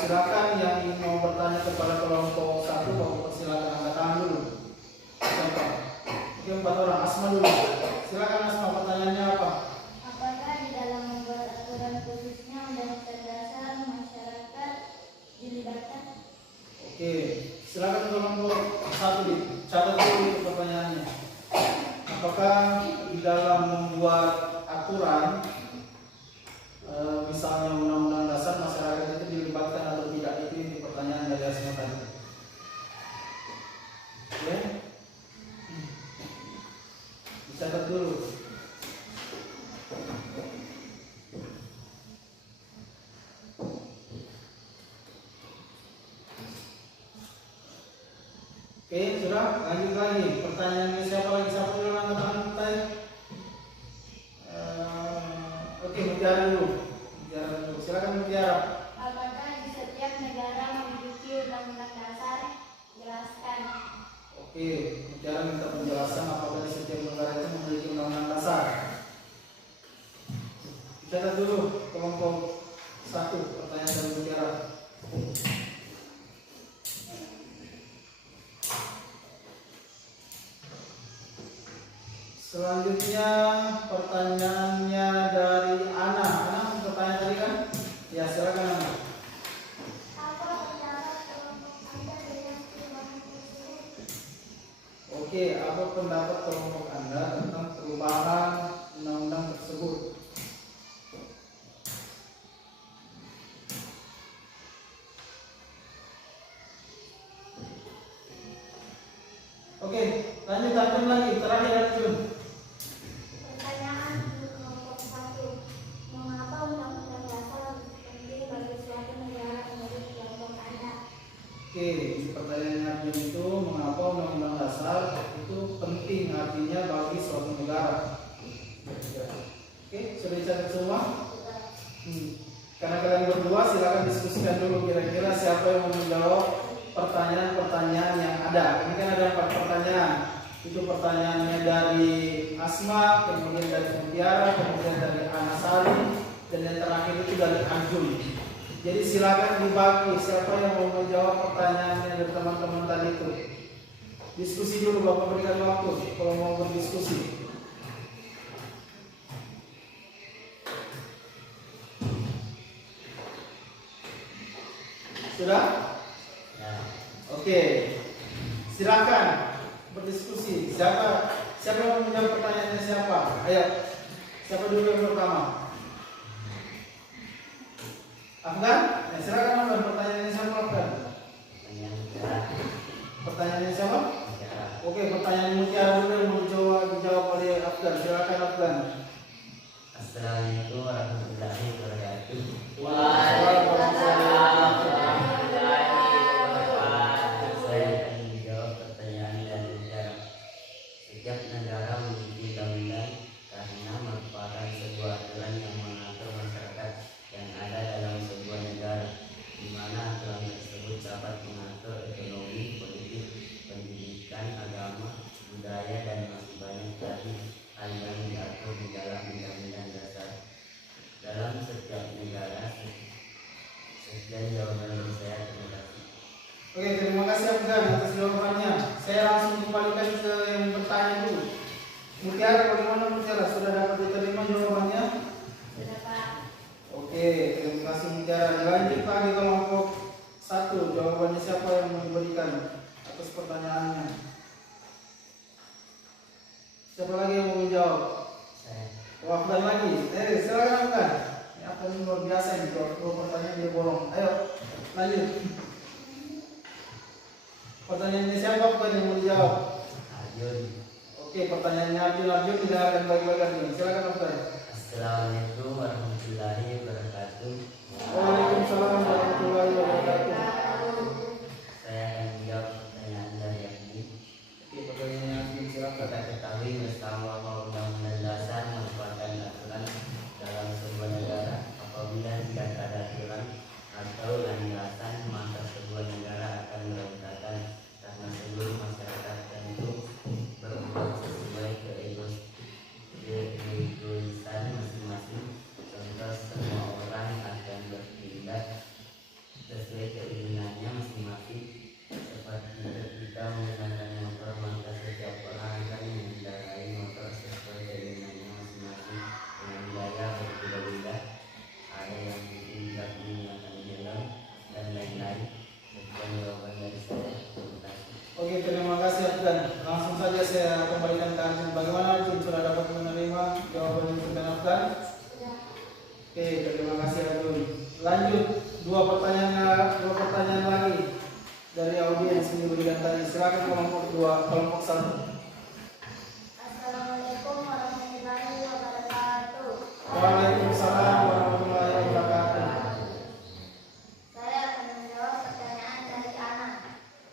silakan yang ingin mau bertanya kepada kelompok satu, silakan angkat tangan dulu. Siapa? Oke, 4 orang. Asma dulu. Silakan Asma, pertanyaannya apa? Apakah di dalam membuat aturan khususnya Undang-Undang Dasar masyarakat dilibatkan? Oke, silakan kelompok satu dicatat dulu itu pertanyaannya. Apakah di dalam membuat aturan misalnya undang-undang dasar masyarakat itu dilibatkan atau tidak, itu pertanyaan dari Asma tadi. Oke, dicatat dulu. Oke, sudah, lanjut lagi. Pertanyaannya siapa lagi? Siapa dulu angkat tangan kita? Oke, Mutiara dulu. Silakan Mutiara. Apakah di setiap negara memiliki undang-undang dasar? Jelaskan. Oke, Mutiara minta penjelasan apakah di setiap negara itu memiliki undang-undang dasar. Catat dulu kelompok 1 pertanyaan dari Mutiara. Selanjutnya pertanyaannya dari Ana. Ana bertanya tadi kan? Ya, silakan Ana. Apa pendapat kelompok Anda dengan perubahan tersebut? Oke, apa pendapat kelompok Anda tentang perubahan undang-undang tersebut? Oke, lanjut Arjun lagi. Terakhir Arjun. Pertanyaan untuk kelompok 1. Mengapa undang-undang dasar penting bagi suatu negara menurut kelompok Anda? Oke, pertanyaan Arjun itu mengapa undang-undang dasar itu penting artinya bagi suatu negara. Oke, sudah dicatat semua? Karena kalian berdua silakan diskusikan dulu kira-kira siapa yang mau menjawab pertanyaan-pertanyaan yang ada. Ini kan ada 4 pertanyaan. Itu pertanyaannya dari Asma, kemudian dari Mutiara, kemudian dari Anasari, dan yang terakhir itu dari Arjun. Jadi silakan dibagi siapa yang mau menjawab pertanyaannya dari teman-teman tadi itu. Diskusi dulu, Bapak berikan waktu kalau mau berdiskusi. Sudah? Ya. Oke. Silakan berdiskusi. Siapa yang mau menjawab pertanyaannya siapa? Ayo. Siapa dulu yang pertama? Afgan? Silakan Afgan. Pertanyaannya siapa Afgan? Pertanyaannya siapa? Oke, pertanyaan Mutiara dulu yang mau dijawab oleh Afgan. Silakan Afgan. Assalamualaikum warahmatullahi wabarakatuh. Waalaikumsalam warahmatullahi wabarakatuh. Saya akan menjawab pertanyaan dari negara. Setiap negara memiliki undang-undang karena merupakan sebuah aturan yang mengatur masyarakat yang ada dalam sebuah negara, di mana aturan tersebut dapat mengatur ekonomi, politik, pendidikan, agama, budaya, dan masih banyak lagi hal yang diatur di dalam undang-undang dasar. Dalam setiap negara, sekian jawaban dari saya. Terima kasih. Oke, terima kasih Afgan atas jawabannya. Saya langsung kembalikan ke yang bertanya dulu. Mutiara, bagaimana Mutiara? Sudah dapat diterima jawabannya? Sudah, Pak. Oke, terima kasih Mutiara. Dilanjut lagi kelompok 1. Jawabannya siapa yang mau diberikan atas pertanyaannya? Siapa lagi yang mau menjawab? Saya. Afgan lagi. Silakan Afgan. Ini Afgan ini luar biasa ini. Kalau pertanyaan dia bolong. Ayo, lanjut. Pertanyaannya siapa Afgan yang mau dijawab? Arjun. Oke, pertanyaannya Arjun tidak akan bagi-bagi Arjun. Silakan Afgan. Assalamualaikum warahmatullahi wabarakatuh. Waalaikumsalam warahmatullahi wabarakatuh. Saya akan menjawab pertanyaan dari Arjun. Oke, pertanyaannya Arjun silakan. Kita ketahui bersama bahwa undang-undang dasar merupakan aturan dalam sebuah negara. Apabila tidak ada aturan atau landasan, maka sebuah negara akan berantakan karena seluruh masyarakat tentu berbuat sesuai keegoisan masing-masing. Contoh, semua orang akan bertindak dua pertanyaan lagi dari audiens yang diberikan tadi. Silakan kelompok 2, kelompok 1. Assalamualaikum warahmatullahi wabarakatuh. Waalaikumsalam warahmatullahi wabarakatuh. Saya akan menjawab pertanyaan dari Ana.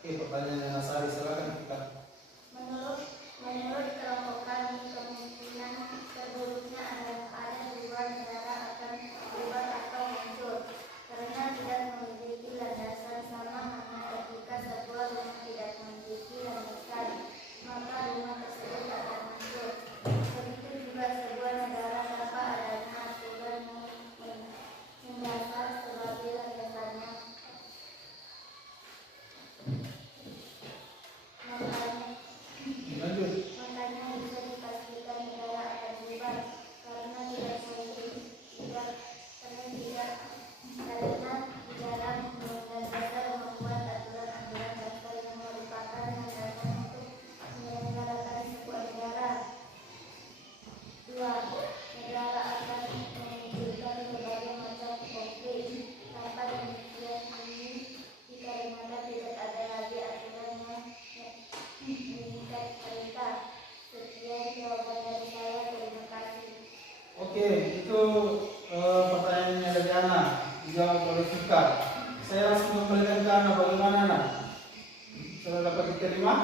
Oke, pertanyaan Nasari, silakan kita. Menurut kelompok kami, kemungkinan terburuknya adalah ada dua negara akan bubar atau hancur karena tidak memiliki landasan sama, hanya ketika sebuah rumah tidak memiliki landasan, maka rumah tersebut akan hancur. Begitu juga sebuah negara tanpa adanya aturan mendasar sebagai landasannya. Lanjut. Makanya bisa dipastikan negara akan bubar karena tidak karena di dalam undang-undang dasar membuat aturan-aturan dasar yang merupakan landasan untuk menyelenggarakan sebuah negara. 2. Negara akan memunculkan berbagai macam konflik. Tanpa demikian ini dikarenakan tidak ada lagi aturan yang mengikat mereka. Sekian jawaban dari saya. Terima kasih. Oke, itu pertanyaannya dari Ana, dijawab oleh Fika. Saya langsung kembalikan ke Ana, bagaimana Ana? Sudah dapat diterima?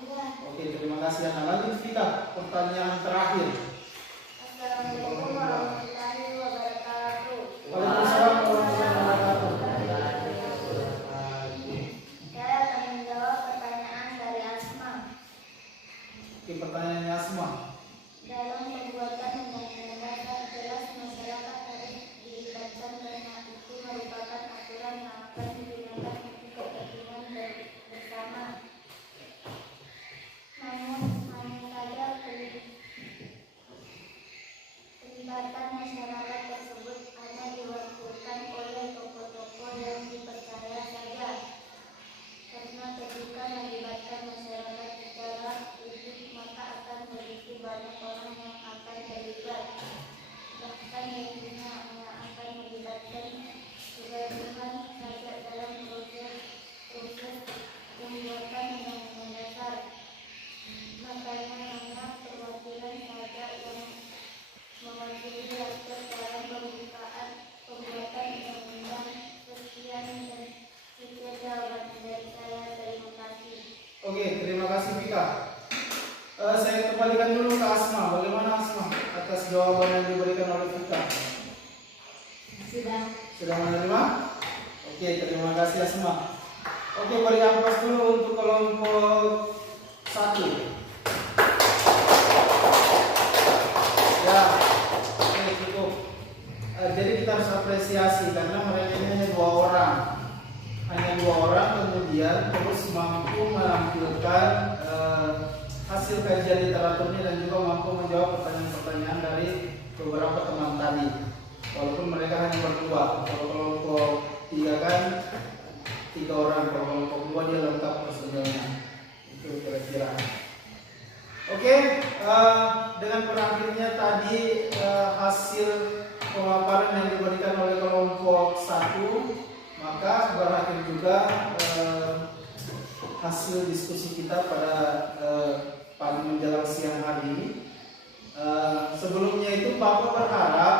Sudah. Oke, terima kasih Ana. Lanjut Fika, pertanyaan terakhir. Assalamualaikum warahmatullahi wabarakatuh. Waalaikumsalam warahmatullahi wabarakatuh. Saya akan menjawab pertanyaan dari Asma. Oke, pertanyaannya Asma. Dalam pembuatan undang-undang dasar jelas masyarakat harus dilibatkan karena itu merupakan aturan yang akan digunakan untuk kepentingan bersama. Namun saja pelibatan masyarakat tersebut hanya diwakilkan oleh tokoh-tokoh yang dipercaya saja. Karena ketika melibatkan masyarakat secara utuh, maka akan begitu banyak orang yang akan terlibat. Bahkan nantinya hanya akan melibatkan kegabungan saja dalam proses pembuatan undang-undang dasar. Makanya hanya perwakilan saja yang mewakili rakyat dalam pembuatan undang-undang. Sekian jawaban dari saya. Terima kasih. Oke, terima kasih Fika. Saya kembalikan dulu ke Asma. Bagaimana Asma atas jawaban yang diberikan oleh Fika? Sudah menerima? Oke, terima kasih Asma. Oke, beri ampas dulu untuk kelompok 1. Ya, oke cukup. Jadi kita harus apresiasi karena mereka ini hanya 2 orang. Hanya 2 orang, kemudian terus mampu menampilkan hasil kajian literaturnya dan juga mampu menjawab pertanyaan-pertanyaan dari beberapa teman tadi. Walaupun mereka hanya berdua. Kalau kelompok 3 kan 3 orang, kalau kelompok 2 dia lengkap personilnya. Itu kira-kira. Oke, dengan berakhirnya tadi hasil pemaparan yang diberikan oleh kelompok 1, maka berakhir juga hasil diskusi kita pada pagi menjelang siang hari ini. Sebelumnya itu Bapak berharap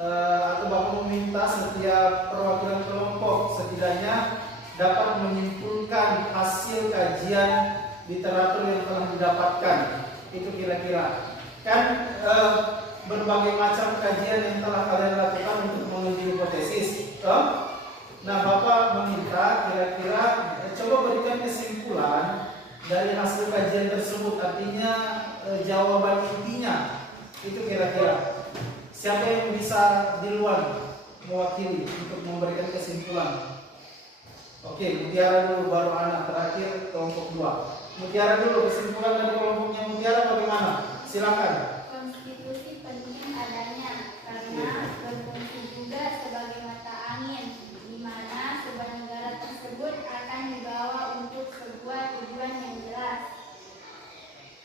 atau Bapak meminta setiap perwakilan kelompok setidaknya dapat menyimpulkan hasil kajian literatur yang telah didapatkan. Itu kira-kira kan berbagai macam kajian yang telah kalian lakukan untuk menguji hipotesis. Nah, Bapak meminta kira-kira coba berikan kesimpulan dari hasil kajian tersebut, artinya jawaban intinya. Itu kira-kira siapa yang bisa duluan mewakili untuk memberikan kesimpulan? Oke, Mutiara dulu, baru Ana, terakhir kelompok 2. Mutiara dulu, kesimpulan dari kelompoknya Mutiara bagaimana? Silakan. Konstitusi penting adanya karena berfungsi juga sebagai mata angin di mana sebuah negara tersebut akan dibawa untuk sebuah tujuan yang jelas.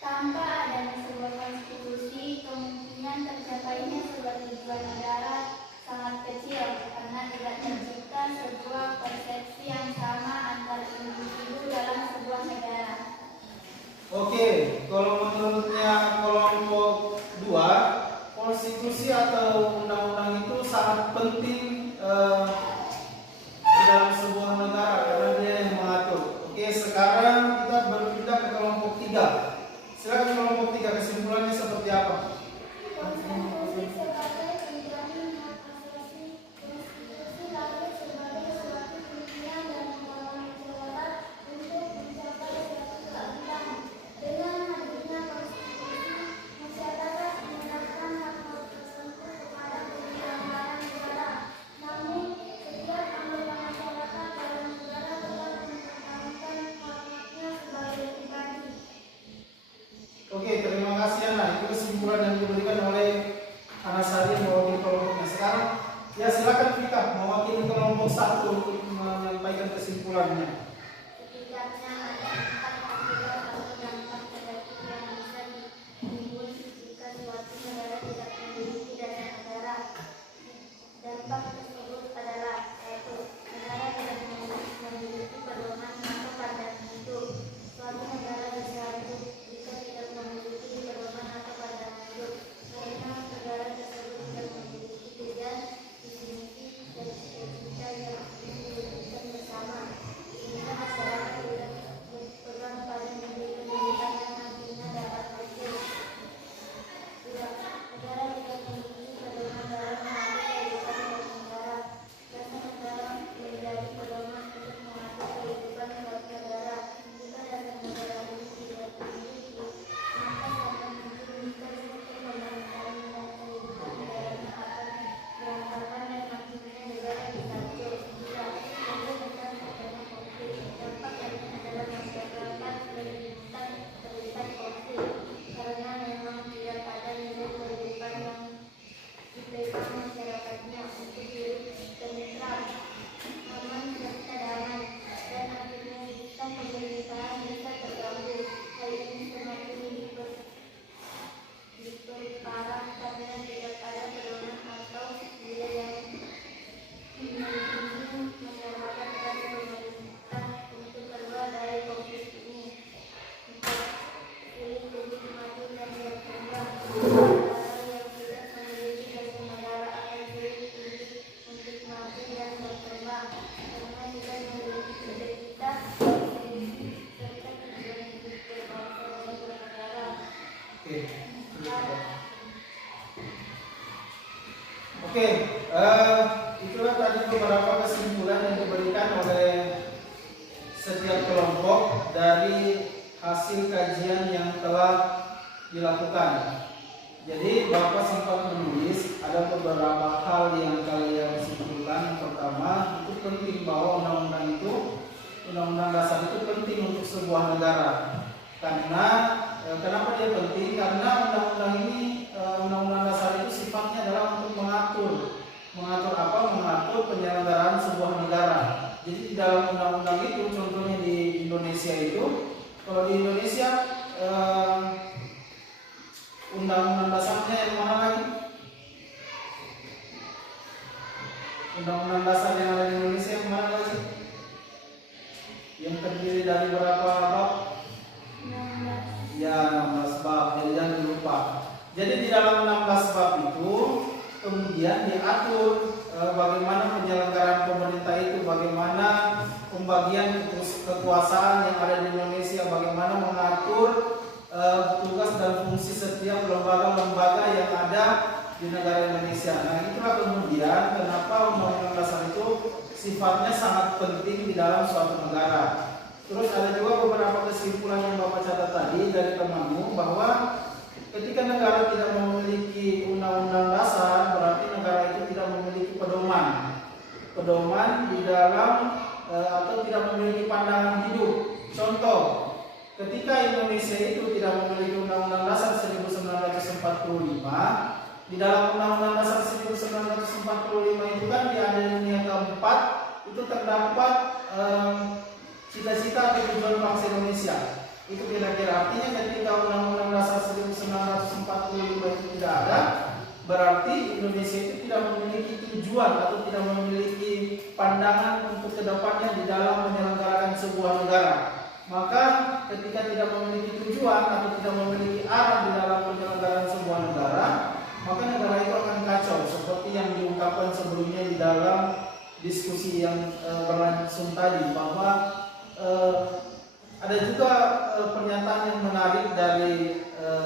Tanpa adanya sebuah konstitusi, kemungkinan tercapainya sebuah tujuan negara sangat kecil karena tidak tercipta kalau menurutnya kelompok 2, konstitusi atau undang-undang itu sangat penting di dalam sebuah negara karena dia yang mengatur. Oke, sekarang kita berpindah ke kelompok 3. Silakan kelompok 3, kesimpulannya seperti apa? Konstitusi sebagai penjamin hak asasi, konstitusi lahir sebagai suatu pimpinan dan mengawal masyarakat untuk mencapai suatu keadilan. Dengan hadirnya konstitusi, masyarakat menyerahkan hak-hak tersebut kepada penyelenggaraan negara. Namun, setiap anggota masyarakat dalam negara telah mempertahankan hak-haknya sebagai pribadi. Oke, terima kasih Ana. Itu kesimpulan yang diberikan oleh Ana Sari mewakili kelompoknya. Sekarang, ya silakan Vika mewakili kelompok 1 untuk menyampaikan kesimpulannya. Setidaknya ada 4 akibat atau dampak negatif yang bisa ditimbul jika suatu negara tidak memiliki dasar negara. Dampak tersebut adalah: 1. Negara tidak memiliki pedoman atau pandangan hidup. Suatu negara bisa hidup jika tidak memiliki pedoman atau pandangan hidup, karena negara tersebut tidak memiliki tujuan, visi misi, dan cita-cita yang diwujudkan bersama, sehingga masyarakat tidak berpegang pada nilai pendidikan yang nantinya dapat hasil. 2. Negara tidak memiliki pedoman dalam mengatur kehidupan bernegara, karena negara menjadi pedoman untuk mengatur kehidupan bernegara. Jika dasar negara ini tidak dimiliki, maka akan muncul struktur pemerintahan dan kehidupan negaranya akan berantakan dan akhirnya negara bisa hancur. 3. Negara bisa terkena konflik. Dampak lainnya adalah masyarakat rentan terlibat konflik, karena memang tidak ada nilai kehidupan yang dipegang masyarakatnya untuk hidup tentram, aman, serta damai, dan akhirnya sistem pemerintahan bisa terganggu. Hal ini semakin diperparah karena tidak ada pedoman atau nilai yang melindungi masyarakat dan pemerintah untuk keluar dari konflik ini. 4. Pilih publik maju dan berkembang. Negara yang tidak memiliki dasar negara akan sulit untuk maju dan berkembang karena tidak memiliki cita-cita, visi misi, serta tujuan hidup berbangsa dan bernegara. Oke. Oke, itulah tadi beberapa kesimpulan yang diberikan oleh setiap kelompok dari hasil kajian yang telah dilakukan. Jadi Bapak sempat menulis ada beberapa hal yang kalian simpulkan. Pertama, itu penting bahwa undang-undang dasar itu penting untuk sebuah negara. Karena kenapa dia penting? Karena undang-undang dasar itu sifatnya adalah untuk mengatur penyelenggaraan sebuah negara. Jadi di dalam undang-undang itu, contohnya di Indonesia itu, kalau di Indonesia undang-undang dasarnya yang mana lagi? Undang-undang dasar yang ada di Indonesia yang mana lagi? Yang terdiri dari berapa bab? 16. Ya, 16 bab. Jadi jangan lupa. Jadi di dalam 16 bab itu kemudian diatur bagaimana penyelenggaraan pemerintah itu, bagaimana pembagian kekuasaan yang ada di Indonesia, bagaimana mengatur tugas dan fungsi setiap lembaga-lembaga yang ada di negara Indonesia. Nah, itulah kemudian kenapa undang-undang dasar itu sifatnya sangat penting di dalam suatu negara. Terus ada juga beberapa kesimpulan yang Bapak catat tadi dari temanmu bahwa ketika negara tidak memiliki undang-undang dasar, berarti negara itu tidak memiliki pedoman di dalam atau tidak memiliki pandangan hidup. Contoh, ketika Indonesia itu tidak memiliki undang-undang dasar 1945, di dalam undang-undang dasar 1945 itu kan di alinea keempat itu terdapat cita-cita atau tujuan bangsa Indonesia. Itu kira-kira artinya ketika undang-undang dasar 1945 itu tidak ada, berarti Indonesia itu tidak memiliki tujuan atau tidak memiliki pandangan untuk kedepannya di dalam menyelenggarakan sebuah negara. maka ketika tidak memiliki tujuan atau tidak memiliki arah di dalam penyelenggaraan sebuah negara, maka negara itu akan kacau seperti yang diungkapkan sebelumnya di dalam diskusi yang berlangsung tadi, bahwa ada juga pernyataan yang menarik dari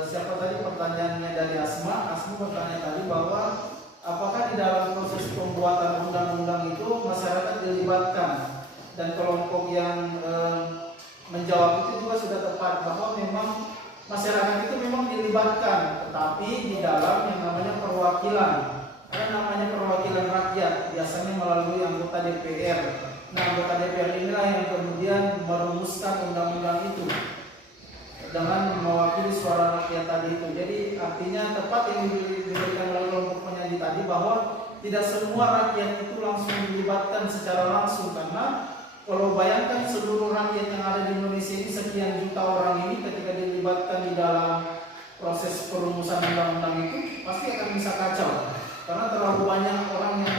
siapa tadi, pertanyaannya dari Asma bertanya tadi bahwa apakah di dalam proses pembuatan undang-undang itu masyarakat dilibatkan, dan kelompok yang menjawab itu juga sudah tepat bahwa memang masyarakat itu memang dilibatkan, tetapi di dalam yang namanya perwakilan. Ada namanya perwakilan rakyat, biasanya melalui anggota DPR. Nah, anggota DPR inilah yang kemudian merumuskan undang-undang itu dengan mewakili suara rakyat tadi itu. Jadi artinya tepat yang diberikan oleh kelompok penyanyi tadi, bahwa tidak semua rakyat itu langsung dilibatkan secara langsung, karena kalau bayangkan seluruh rakyat yang ada di Indonesia ini, sekian juta orang ini, ketika dilibatkan di dalam proses perumusan undang-undang itu, pasti akan bisa kacau, karena terlalu banyak orang yang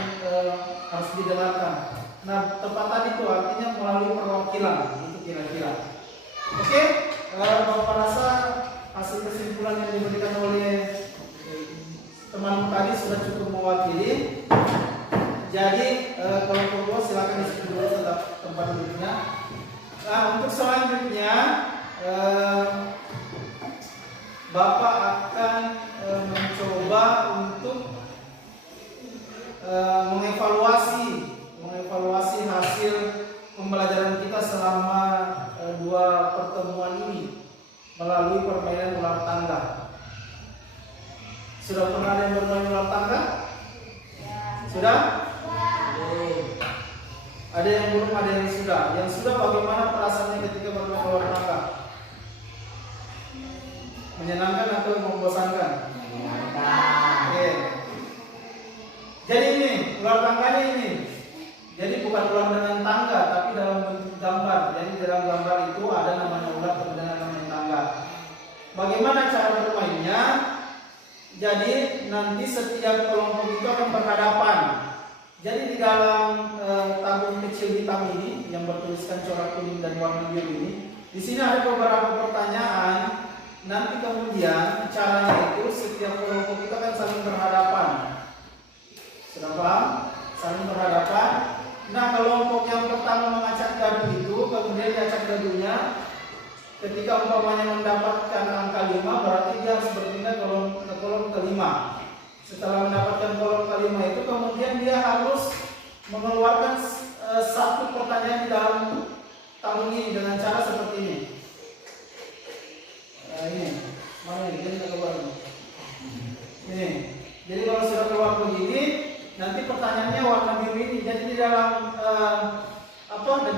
harus didengarkan. Nah, tepat tadi itu artinya melalui perwakilan, itu kira-kira. Oke, Bapak rasa hasil kesimpulan yang diberikan oleh teman tadi sudah cukup mewakili. Jadi kelompok kedua silakan isi dulu tetap tempat duduknya. Nah, untuk selanjutnya Bapak akan mencoba untuk mengevaluasi hasil pembelajaran kita selama 2 pertemuan ini melalui permainan ular tangga. Sudah pernah ada yang bermain ular tangga? Sudah? Ada yang belum, ada yang sudah. Yang sudah, bagaimana perasaannya ketika bermain ular tangga? Menyenangkan atau membosankan? Oke. Jadi ini, ular tangganya ini. Jadi bukan ular dengan tangga, tapi dalam bentuk gambar. Jadi dalam gambar itu ada namanya ular, kemudian ada namanya tangga. Bagaimana cara bermainnya? Jadi nanti setiap kelompok itu akan berhadapan. Jadi di dalam tabung kecil hitam ini yang bertuliskan corak kuning dan warna biru ini, di sini ada beberapa pertanyaan. Nanti kemudian caranya itu setiap kelompok itu akan saling berhadapan. Sudah paham? Saling berhadapan. Nah, kelompok yang pertama mengacak dadu itu, kemudian diacak dadunya. Ketika umpamanya mendapatkan angka 5, berarti dia harus berpindah ke kolom kelima. Setelah mendapatkan kolom kelima itu, kemudian dia harus mengeluarkan satu pertanyaan di dalam tabung ini dengan cara seperti ini. Ini, mana ini? Jadi keluar ini. Ini. Jadi kalau sudah keluar begini, nanti pertanyaannya warna biru ini. Jadi di dalam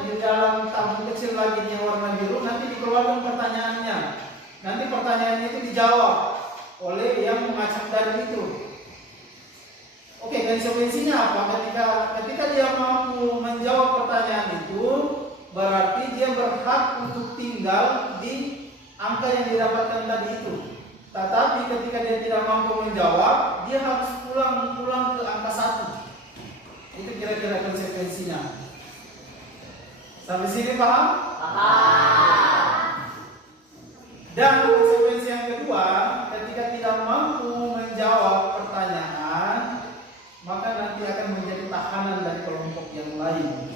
di dalam tabung kecil lagi yang warna biru, nanti dikeluarkan pertanyaannya. Nanti pertanyaannya itu dijawab oleh yang mengacak dadu itu. Oke, konsekuensinya apa? Ketika dia mampu menjawab pertanyaan itu, berarti dia berhak untuk tinggal di angka yang didapatkan tadi itu. Tetapi ketika dia tidak mampu menjawab, dia harus pulang ke angka 1. Itu kira-kira konsekuensinya. Sampai sini paham? Paham. Dan konsekuensi yang kedua, ketika tidak mampu menjawab pertanyaan, maka nanti akan menjadi tahanan dari kelompok yang lain.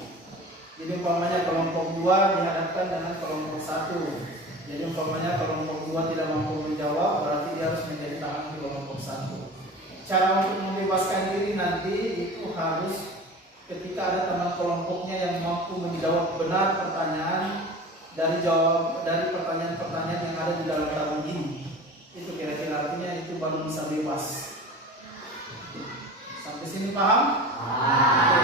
Jadi umpamanya kelompok 2 dihadapkan dengan kelompok 1. Jadi umpamanya kelompok 2 tidak mampu menjawab, berarti dia harus menjadi tahanan di kelompok 1. Cara untuk membebaskan diri nanti itu harus ketika ada teman kelompoknya yang mampu menjawab benar pertanyaan dari pertanyaan-pertanyaan yang ada di dalam tabung ini. Itu kira-kira artinya itu baru bisa bebas. Sampai sini paham? Oke.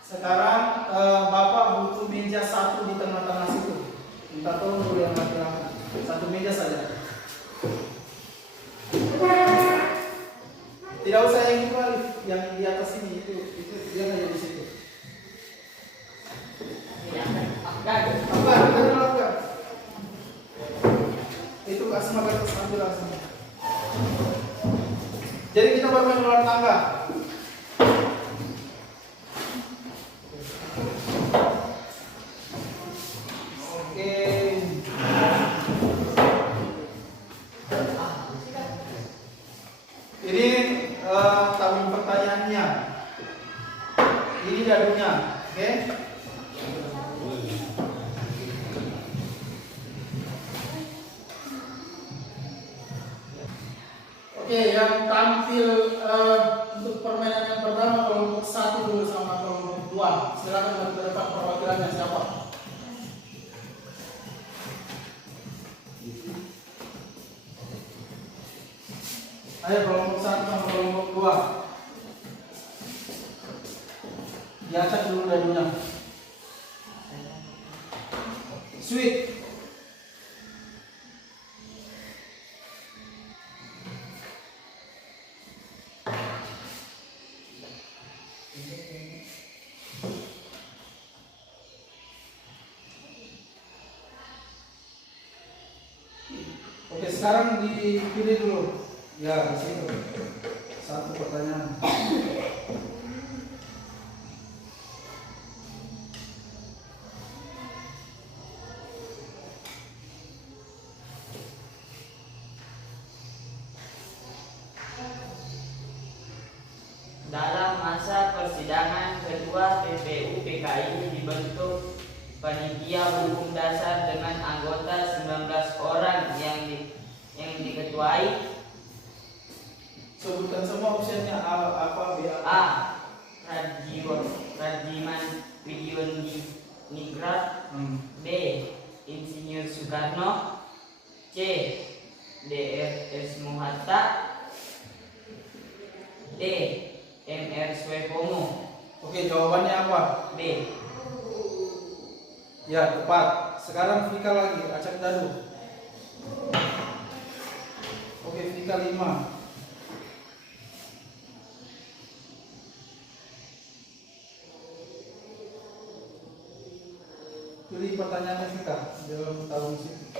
Sekarang Bapak butuh meja 1 di tengah-tengah situ. Minta tolong dulu yang laki-laki. 1 meja saja. Tidak usah yang itu, yang di atas ini itu dia hanya di situ. Apa? Itu Asma batas ambil langsung. Jadi kita bermain ular tangga. Oke. Oke, yang tampil untuk permainan yang pertama kelompok 1 dulu sama kelompok 2. Silakan maju ke depan, perwakilannya siapa? Ayo kelompok 1 sama kelompok 2. Diacak dulu dadunya. Sweet. Oke, sekarang dipilih dulu. Ya, di situ. Satu pertanyaan. Dalam masa persidangan kedua PPU PKI dibentuk panitia hukum dasar dengan anggota 19 orang yang diketuai Sebutkan semua opsinya apa B. A. Rajiman Widyon Ningrat, B. Insinyur Soekarno, C. D.R.S. Mohatta, D. M.R. Swepomo. Oke, jawabannya apa? B. Ya, tepat. Sekarang Vika lagi, acak dadu. Oke, Vika 5. Pilih pertanyaannya Vika, dalam tahun situ.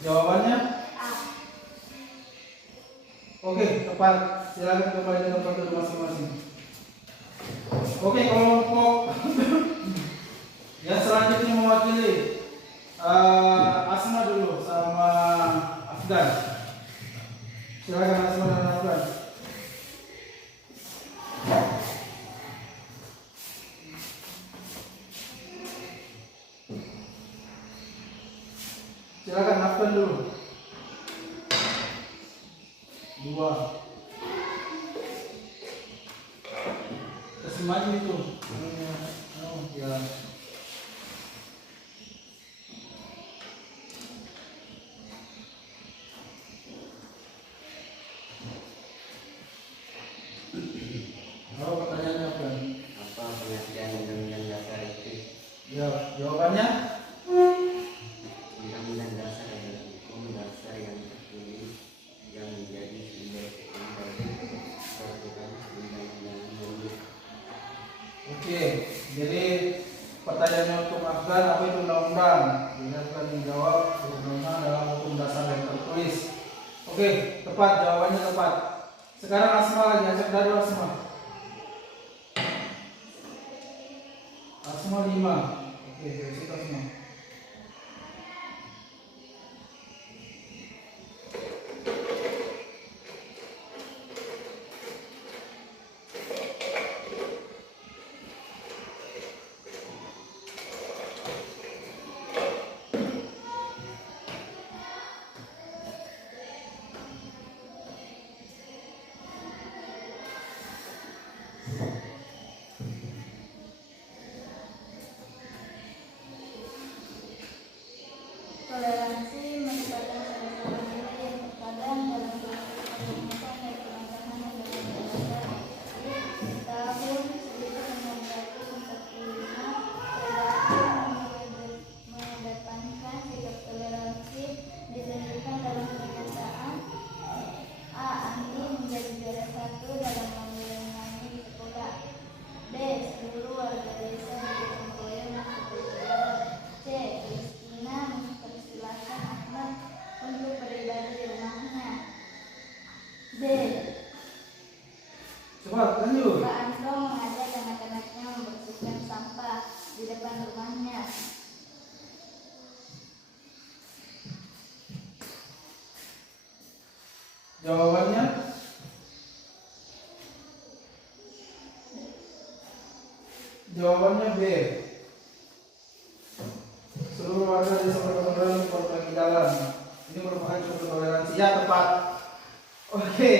Jawabannya? Oke, tepat. Silakan kembali ke tempat duduk masing-masing. Oke, kelompok yang selanjutnya mewakili Asma dulu sama Afgan. Silakan Asma dan Afgan. Silakan Afgan dulu. 2. Kasih maju itu. Oh, ya. Oh, pertanyaannya apa? Apa pengertian undang-undang dasar itu? Ya, jawabannya? Undang-undang dasar adalah hukum dasar yang tertulis yang menjadi sumber peraturan undang-undang nomor. Oke, jadi pertanyaannya untuk Afgan, apa itu undang-undang? Jadi Afgan menjawab undang-undang adalah hukum dasar yang tertulis. Oke, tepat, jawabannya tepat. Sekarang Asma lagi, acak dadu Asma. Asma 5. Oke, dari situ Asma. lanjut. Pak Andro mengajak anak-anaknya membersihkan sampah di depan rumahnya. Jawabannya? Jawabannya B. Seluruh warga desa bergotong royong berbagi jalan. Ini merupakan contoh toleransi. Ya, tepat. Oke.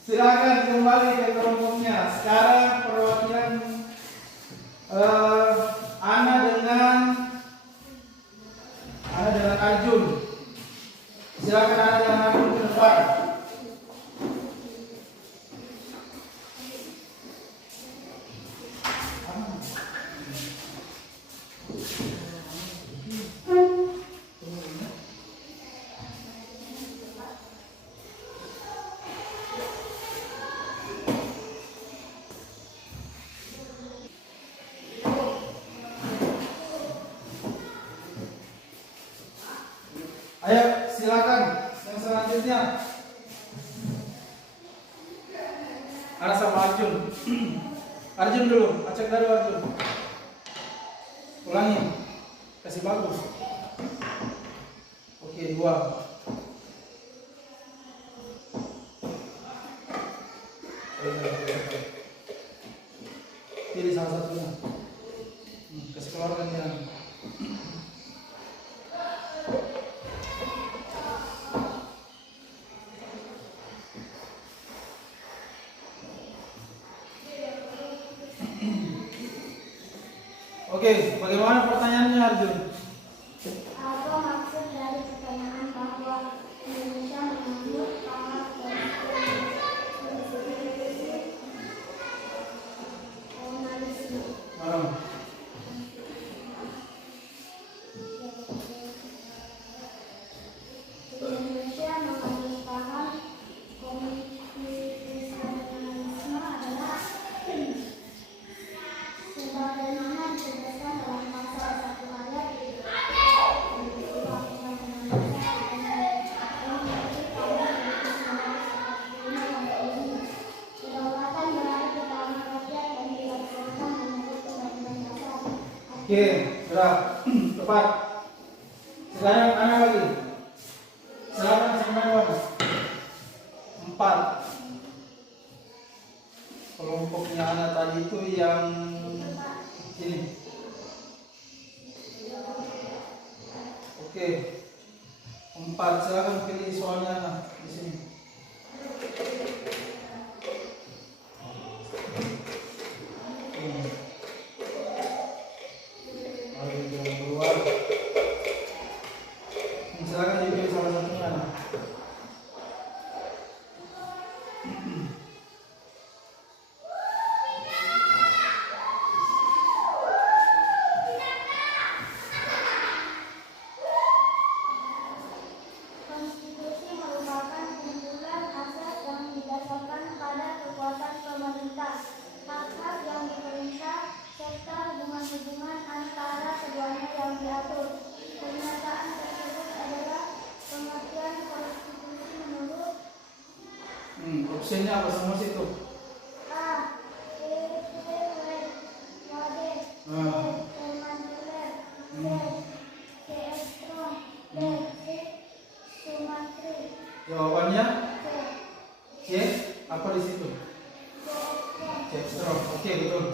Silakan kembali ke kelompoknya. Sekarang perwakilan Ana dengan Arjun. Silakan Ana dengan Arjun ke depan. Ayo, silakan yang selanjutnya. Ana sama Arjun. Arjun dulu, acak dari Arjun. Ulangi. Kasih bagus. Oke, 2. Pilih salah satunya. Kasih keluarkan yang Oke, bagaimana pertanyaannya Arjun? Apa maksud dari pertanyaan bahwa Indonesia mengambil pangan komunisme? Indonesia mengambil paham komunisme adalah sebagaimana dijelaskan dalam pasal 1 ayat kedaulatan berada di tangan rakyat dan dilaksanakan menurut undang-undang dasar. Oke, sudah tepat. Sekarang Ana lagi. Silakan semuanya. 4. Kelompoknya Ana tadi itu yang ini. Oke. 4. Silakan pilih soalnya Ana di sini. Silakan dipilih salah satunya. Konstitusi merupakan kumpulan asas yang didasarkan pada kekuatan pemerintah, hak-hak yang diperintah, serta hubungan-hubungan antara keduanya yang diatur. Pernyataan tersebut adalah pengertian konstitusi menurut Opsinya apa semua situ? A. P.W. Wade, B. Herman Miller, C. C.S. Strong, D. Sumatri, Jawabannya C. C. Apa di situ? Cek strong. Oke, betul.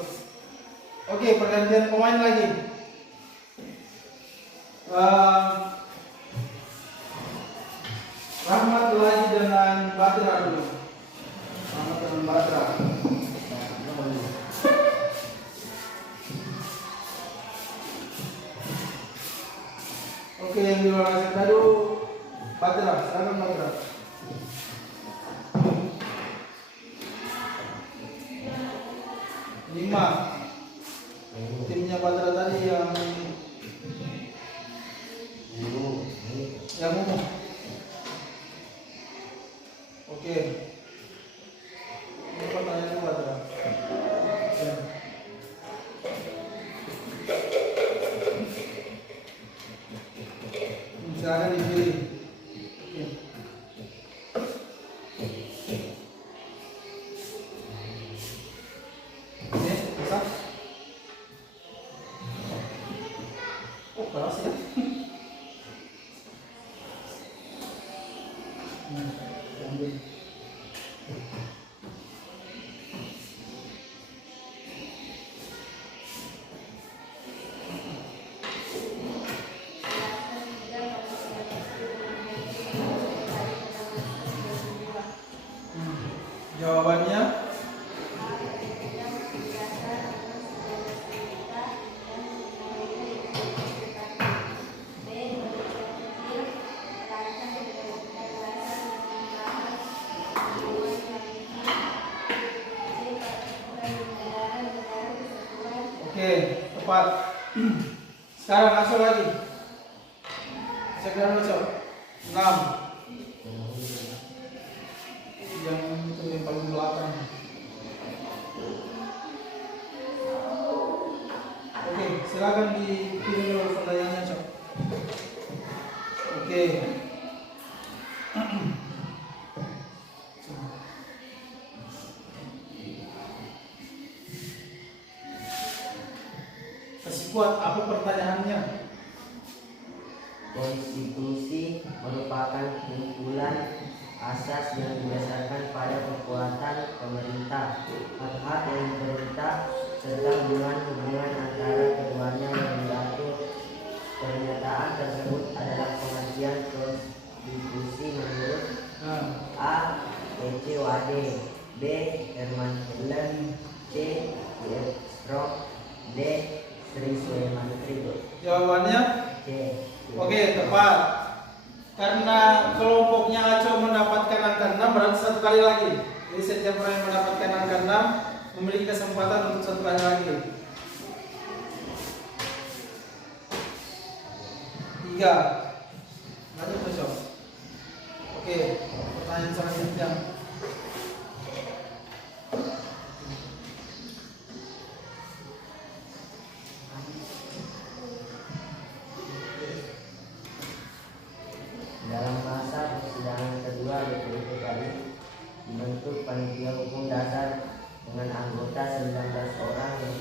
Oke, pergantian pemain lagi. Rahmat lagi dengan Badra dulu. Rahmat dengan Badra. Oke, yang di luar dulu Badra, silakan Badra. Lima. Timnya Badra tadi yang umum. Oke. Ini pertanyaannya Badra. Ya. Silakan dipilih. Oke. Ambil. Jawabannya oke, tepat. Sekarang masuk lagi. Sekarang masuk 6. Yang itu yang paling belakang. Oke, silakan dikirim dulu pertanyaannya, Cok. Oke. Kasih kuat, apa pertanyaannya? Konstitusi merupakan kumpulan asas yang didasarkan pada kekuatan pemerintah, hak-hak yang pemerintah, serta hubungan antara keduanya yang diatur. Pernyataan tersebut adalah pengertian konstitusi menurut A. P.C. Wade, B. Herman Helen, C. F. Strock, D. Sri Sulaiman Trigo. Jawabannya? C. Oke, tepat. Karena kelompoknya Aco mendapatkan angka 6, berarti satu kali lagi. Jadi setiap orang yang mendapatkan angka 6 memiliki kesempatan untuk satu kali lagi. 3. Lanjut, Cok. Oke, pertanyaan selanjutnya. Dalam masa persidangan kedua DPRD kali dibentuk panitia hukum dasar dengan anggota 19 orang yang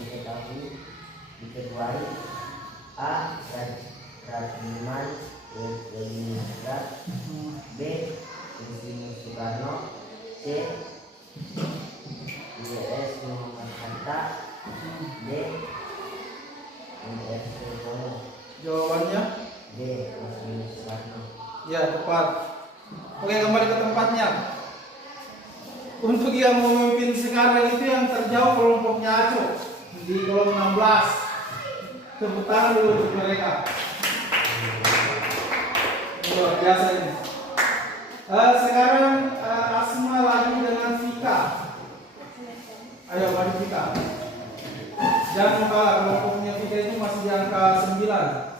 diketuai A. Radhiman Wediningrat, B. Insinyur Soekarno, C. W.S. Muhammad Hatta, D. M.R. Soekarno. Jawabannya? D. Insinyur Soekarno. Ya, tepat. Oke, kembali ke tempatnya. Untuk yang memimpin sekarang itu yang terjauh kelompoknya Aco di kolom 16. Tepuk tangan dulu untuk mereka. Luar biasa ini. Sekarang Asma lagi dengan Vika. Ayo, mari Vika. Jangan kalah, kelompoknya Vika itu masih di angka 9.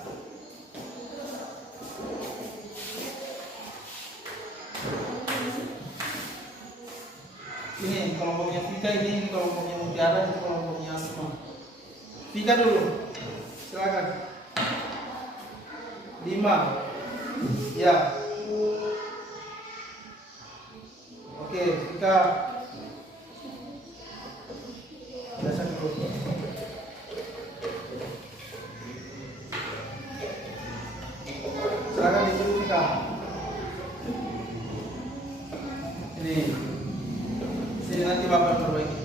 Ini kelompoknya Vika, ini kelompoknya Mutiara, ini kelompoknya Asma. Vika dulu, silakan. 5. Ya. Oke, Vika. Biasa dulu. Silakan disuruh Vika. Ini. Sini nanti Bapak perbaiki.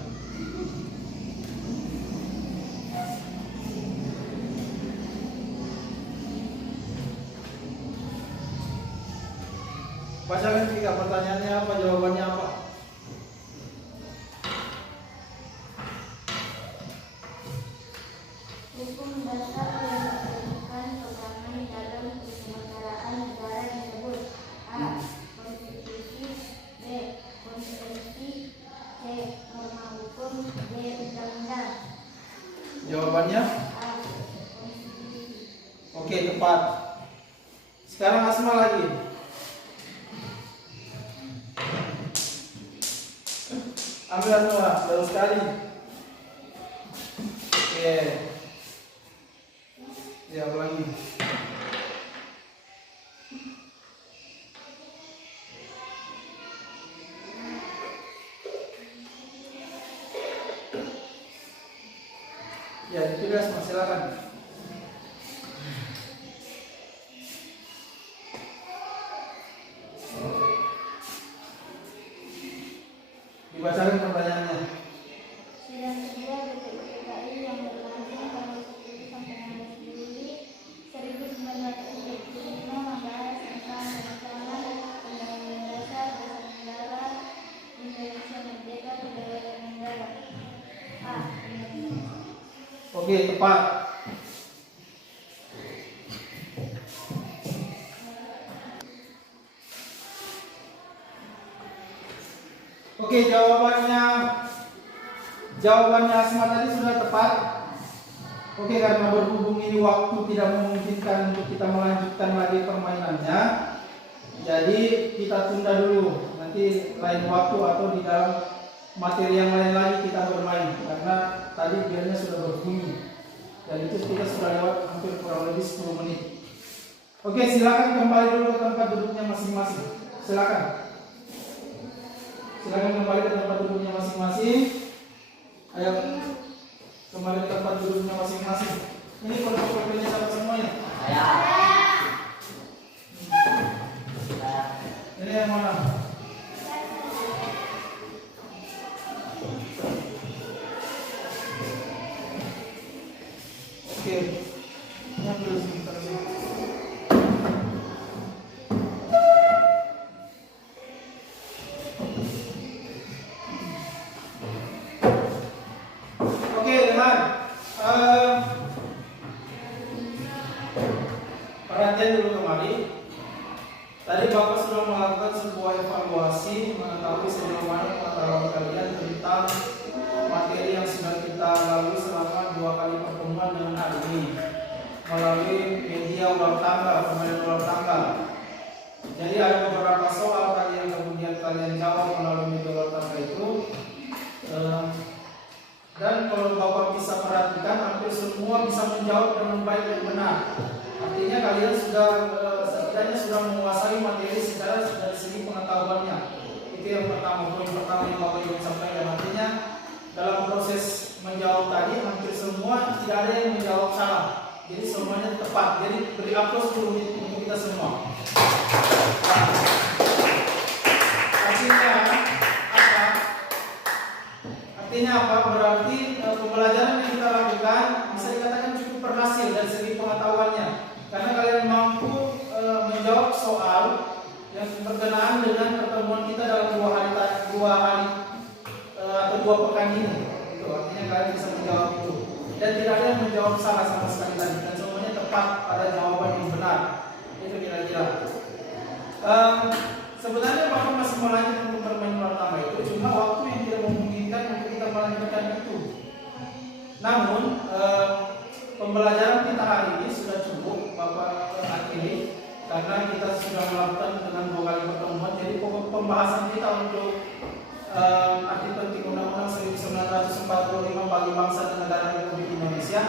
Bacakan Vika, pertanyaannya apa, jawabannya apa? Hukum dasar yang menentukan pegangan dalam penyelenggaraan negara disebut A. Konstitusi, B. Konstitusi, C. Norma hukum, D. Undang-undang. Jawabannya? A. Konstitusi. Oke, tepat. Sekarang Asma lagi. Ambil Asma, baru sekali. Oke. Ya, ulangi. Ya, dipilih Asma, silakan. Dibacakan pertanyaannya. Sidang kedua BPUPKI yang berlangsung tanggal 10 sampai 16 Juli 1945 membahas tentang rancangan Undang-Undang Dasar Bangsa Negara Indonesia Merdeka Kedaulatan Negara. A. Oke, tepat. Oke, jawabannya Asma tadi sudah tepat. Oke, karena berhubung ini waktu tidak memungkinkan untuk kita melanjutkan lagi permainannya, jadi kita tunda dulu. Nanti lain waktu atau di dalam materi yang lain lagi kita bermain, karena tadi biarnya sudah berbunyi dan itu kita sudah lewat hampir kurang lebih 10 menit. Oke, silakan kembali dulu ke tempat duduknya masing-masing. Silakan kembali ke tempat duduknya masing-masing. Ayo kembali ke tempat duduknya masing-masing. Ini fotokopinya siapa semuanya? Ini yang mana? Oke, ini ambil sebentar sih. Oke, dengar. Perhatian dulu kembali. Tadi Bapak sudah melakukan sebuah evaluasi mengetahui sejauh mana pengetahuan kalian tentang materi yang sudah kita lalui selama 2 kali pertemuan dengan hari ini melalui media ulang tangga, permainan ulang tangga. Jadi ada beberapa soal tadi yang kemudian kalian jawab melalui media ulang tangga itu. Dan kalau Bapak bisa perhatikan, hampir semua bisa menjawab dengan baik dan benar. Artinya kalian sudah setidaknya sudah menguasai materi secara dari segi pengetahuannya. Itu yang pertama, poin pertama yang Bapak ingin sampaikan. Artinya dalam proses menjawab tadi hampir semua tidak ada yang menjawab salah. Jadi semuanya tepat. Jadi beri aplaus dulu untuk kita semua. Artinya apa? Artinya apa? Berarti pembelajaran yang kita lakukan bisa dikatakan cukup berhasil dari segi pengetahuannya. Karena kalian mampu menjawab soal yang berkenaan dengan pertemuan kita dalam 2 hari atau 2 pekan ini. Itu artinya kalian bisa menjawab itu. Dan tidak ada yang menjawab salah sama sekali tadi. Dan semuanya tepat pada jawaban yang benar. Itu kira-kira. Sebenarnya Bapak masih melanjut untuk permainan pertama itu, cuma waktu yang tidak memungkinkan untuk kita melanjutkan itu. Namun pembelajaran kita hari ini sudah cukup Bapak akhiri, karena kita sudah melakukan dengan 2 kali pertemuan. Jadi pokok pembahasan kita untuk arti penting Undang-Undang 1945 bagi bangsa dan negara Republik Indonesia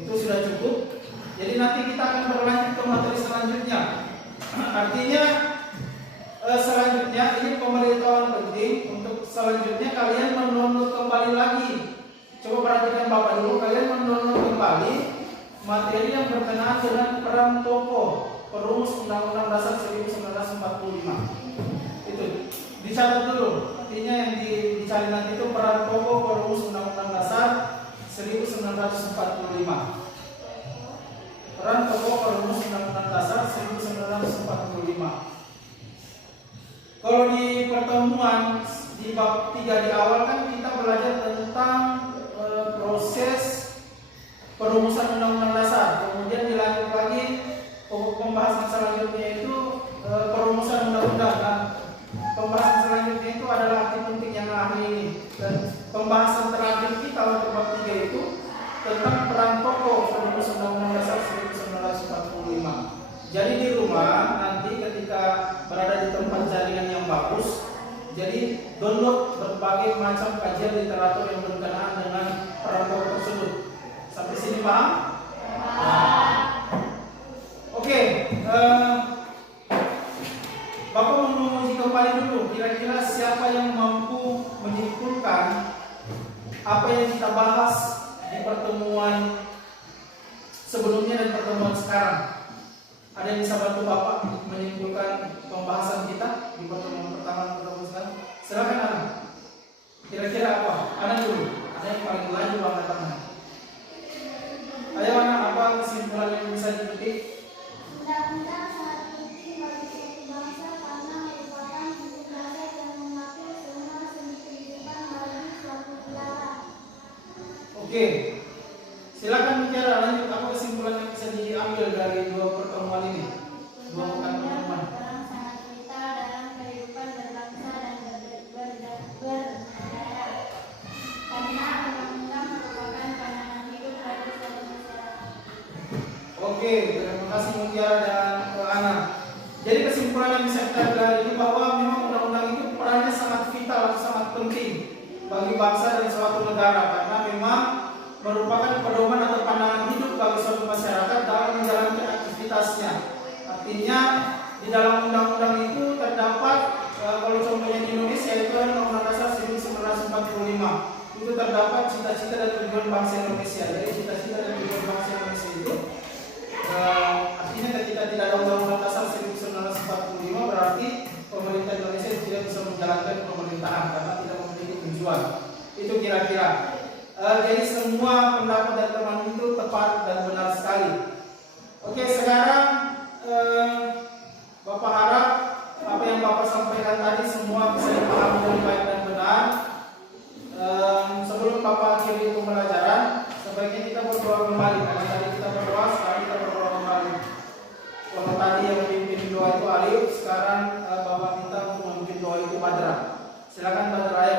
itu sudah cukup. Jadi nanti kita akan berlanjut ke materi selanjutnya. Artinya selanjutnya ini pemberitahuan penting untuk selanjutnya kalian mendownload kembali lagi. Coba perhatikan Bapak dulu, kalian mendownload kembali materi yang berkenaan dengan peran tokoh perumus Undang-Undang Dasar 1945. Itu dicatat dulu. Artinya yang dicari nanti itu peran tokoh perumus Undang-Undang Dasar 1945. Peran tokoh perumus Undang-Undang Dasar 1945. Kalau di pertemuan di bab 3 di awal kan kita belajar tentang proses perumusan Undang-Undang Dasar. Kemudian dilanjut lagi pembahasan selanjutnya itu perumusan undang-undang. Nah, pembahasan selanjutnya itu adalah arti penting yang hari ini. Dan pembahasan terakhir kita untuk bab 3 itu tentang peran tokoh perumus Undang-Undang Dasar 1945. Jadi di rumah nanti ketika berada di tempat jaringan yang bagus, jadi download berbagai macam kajian literatur yang berkenaan dengan peran tokoh tersebut. Sampai sini paham? Oke, Bapak mau menguji kembali dulu. Kira-kira siapa yang mampu menyimpulkan apa yang kita bahas di pertemuan sebelumnya dan pertemuan sekarang? Ada yang bisa bantu Bapak menyimpulkan pembahasan kita di pertemuan pertama dan pertemuan sekarang? Silakan, Ana. Oke, silakan bicara lanjut. Apa kesimpulan yang bisa diambil dari dua pertemuan ini? Dua pekan pertemuan. Perang sangat vital dalam kehidupan berbangsa dan bernegara. Karena undang-undang merupakan pandangan hidup bagi suatu masyarakat. Oke, terima kasih Mutiara dan Ana. Jadi kesimpulan yang bisa kita ambil hari ini bahwa memang undang-undang itu perannya sangat vital atau sangat penting bagi bangsa dan suatu negara, karena memang merupakan pedoman atau pandangan hidup bagi suatu masyarakat dalam menjalankan aktivitasnya. Artinya di dalam undang-undang itu terdapat kalau contohnya di Indonesia itu ada Undang-Undang Dasar 1945. Itu terdapat cita-cita dan tujuan bangsa Indonesia. Jadi cita-cita dan tujuan bangsa Indonesia itu artinya ketika tidak ada Undang-Undang Dasar 1945 berarti pemerintah Indonesia tidak bisa menjalankan pemerintahan karena tidak memiliki tujuan. Itu kira-kira. Jadi semua pendapat dan teman itu tepat dan benar sekali. Oke, sekarang Bapak harap apa yang Bapak sampaikan tadi semua bisa dipahami dengan baik dan benar. Sebelum Bapak akhiri pembelajaran, sebaiknya kita berdoa kembali. Karena tadi kita berdoa, sekarang kita berdoa kembali. Kalau tadi yang memimpin doa itu Alif, sekarang Bapak minta untuk memimpin doa itu Badra. Silakan Badra, ayo.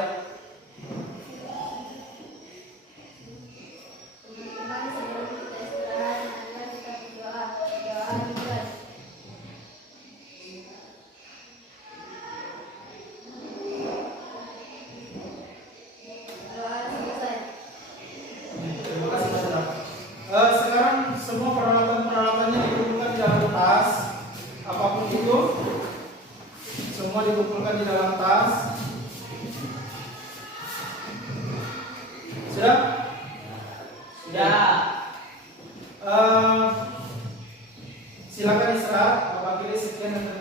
Teman-teman, sebelum kita istirahat, mari kita berdoa. Doa dimulai. Doa selesai. Terima kasih Badra. Sekarang semua peralatan-peralatannya dikumpulkan di dalam tas. Apapun itu, semua dikumpulkan di dalam tas. Sudah? Sudah. Silakan istirahat. Bapak kiri sekian dan terima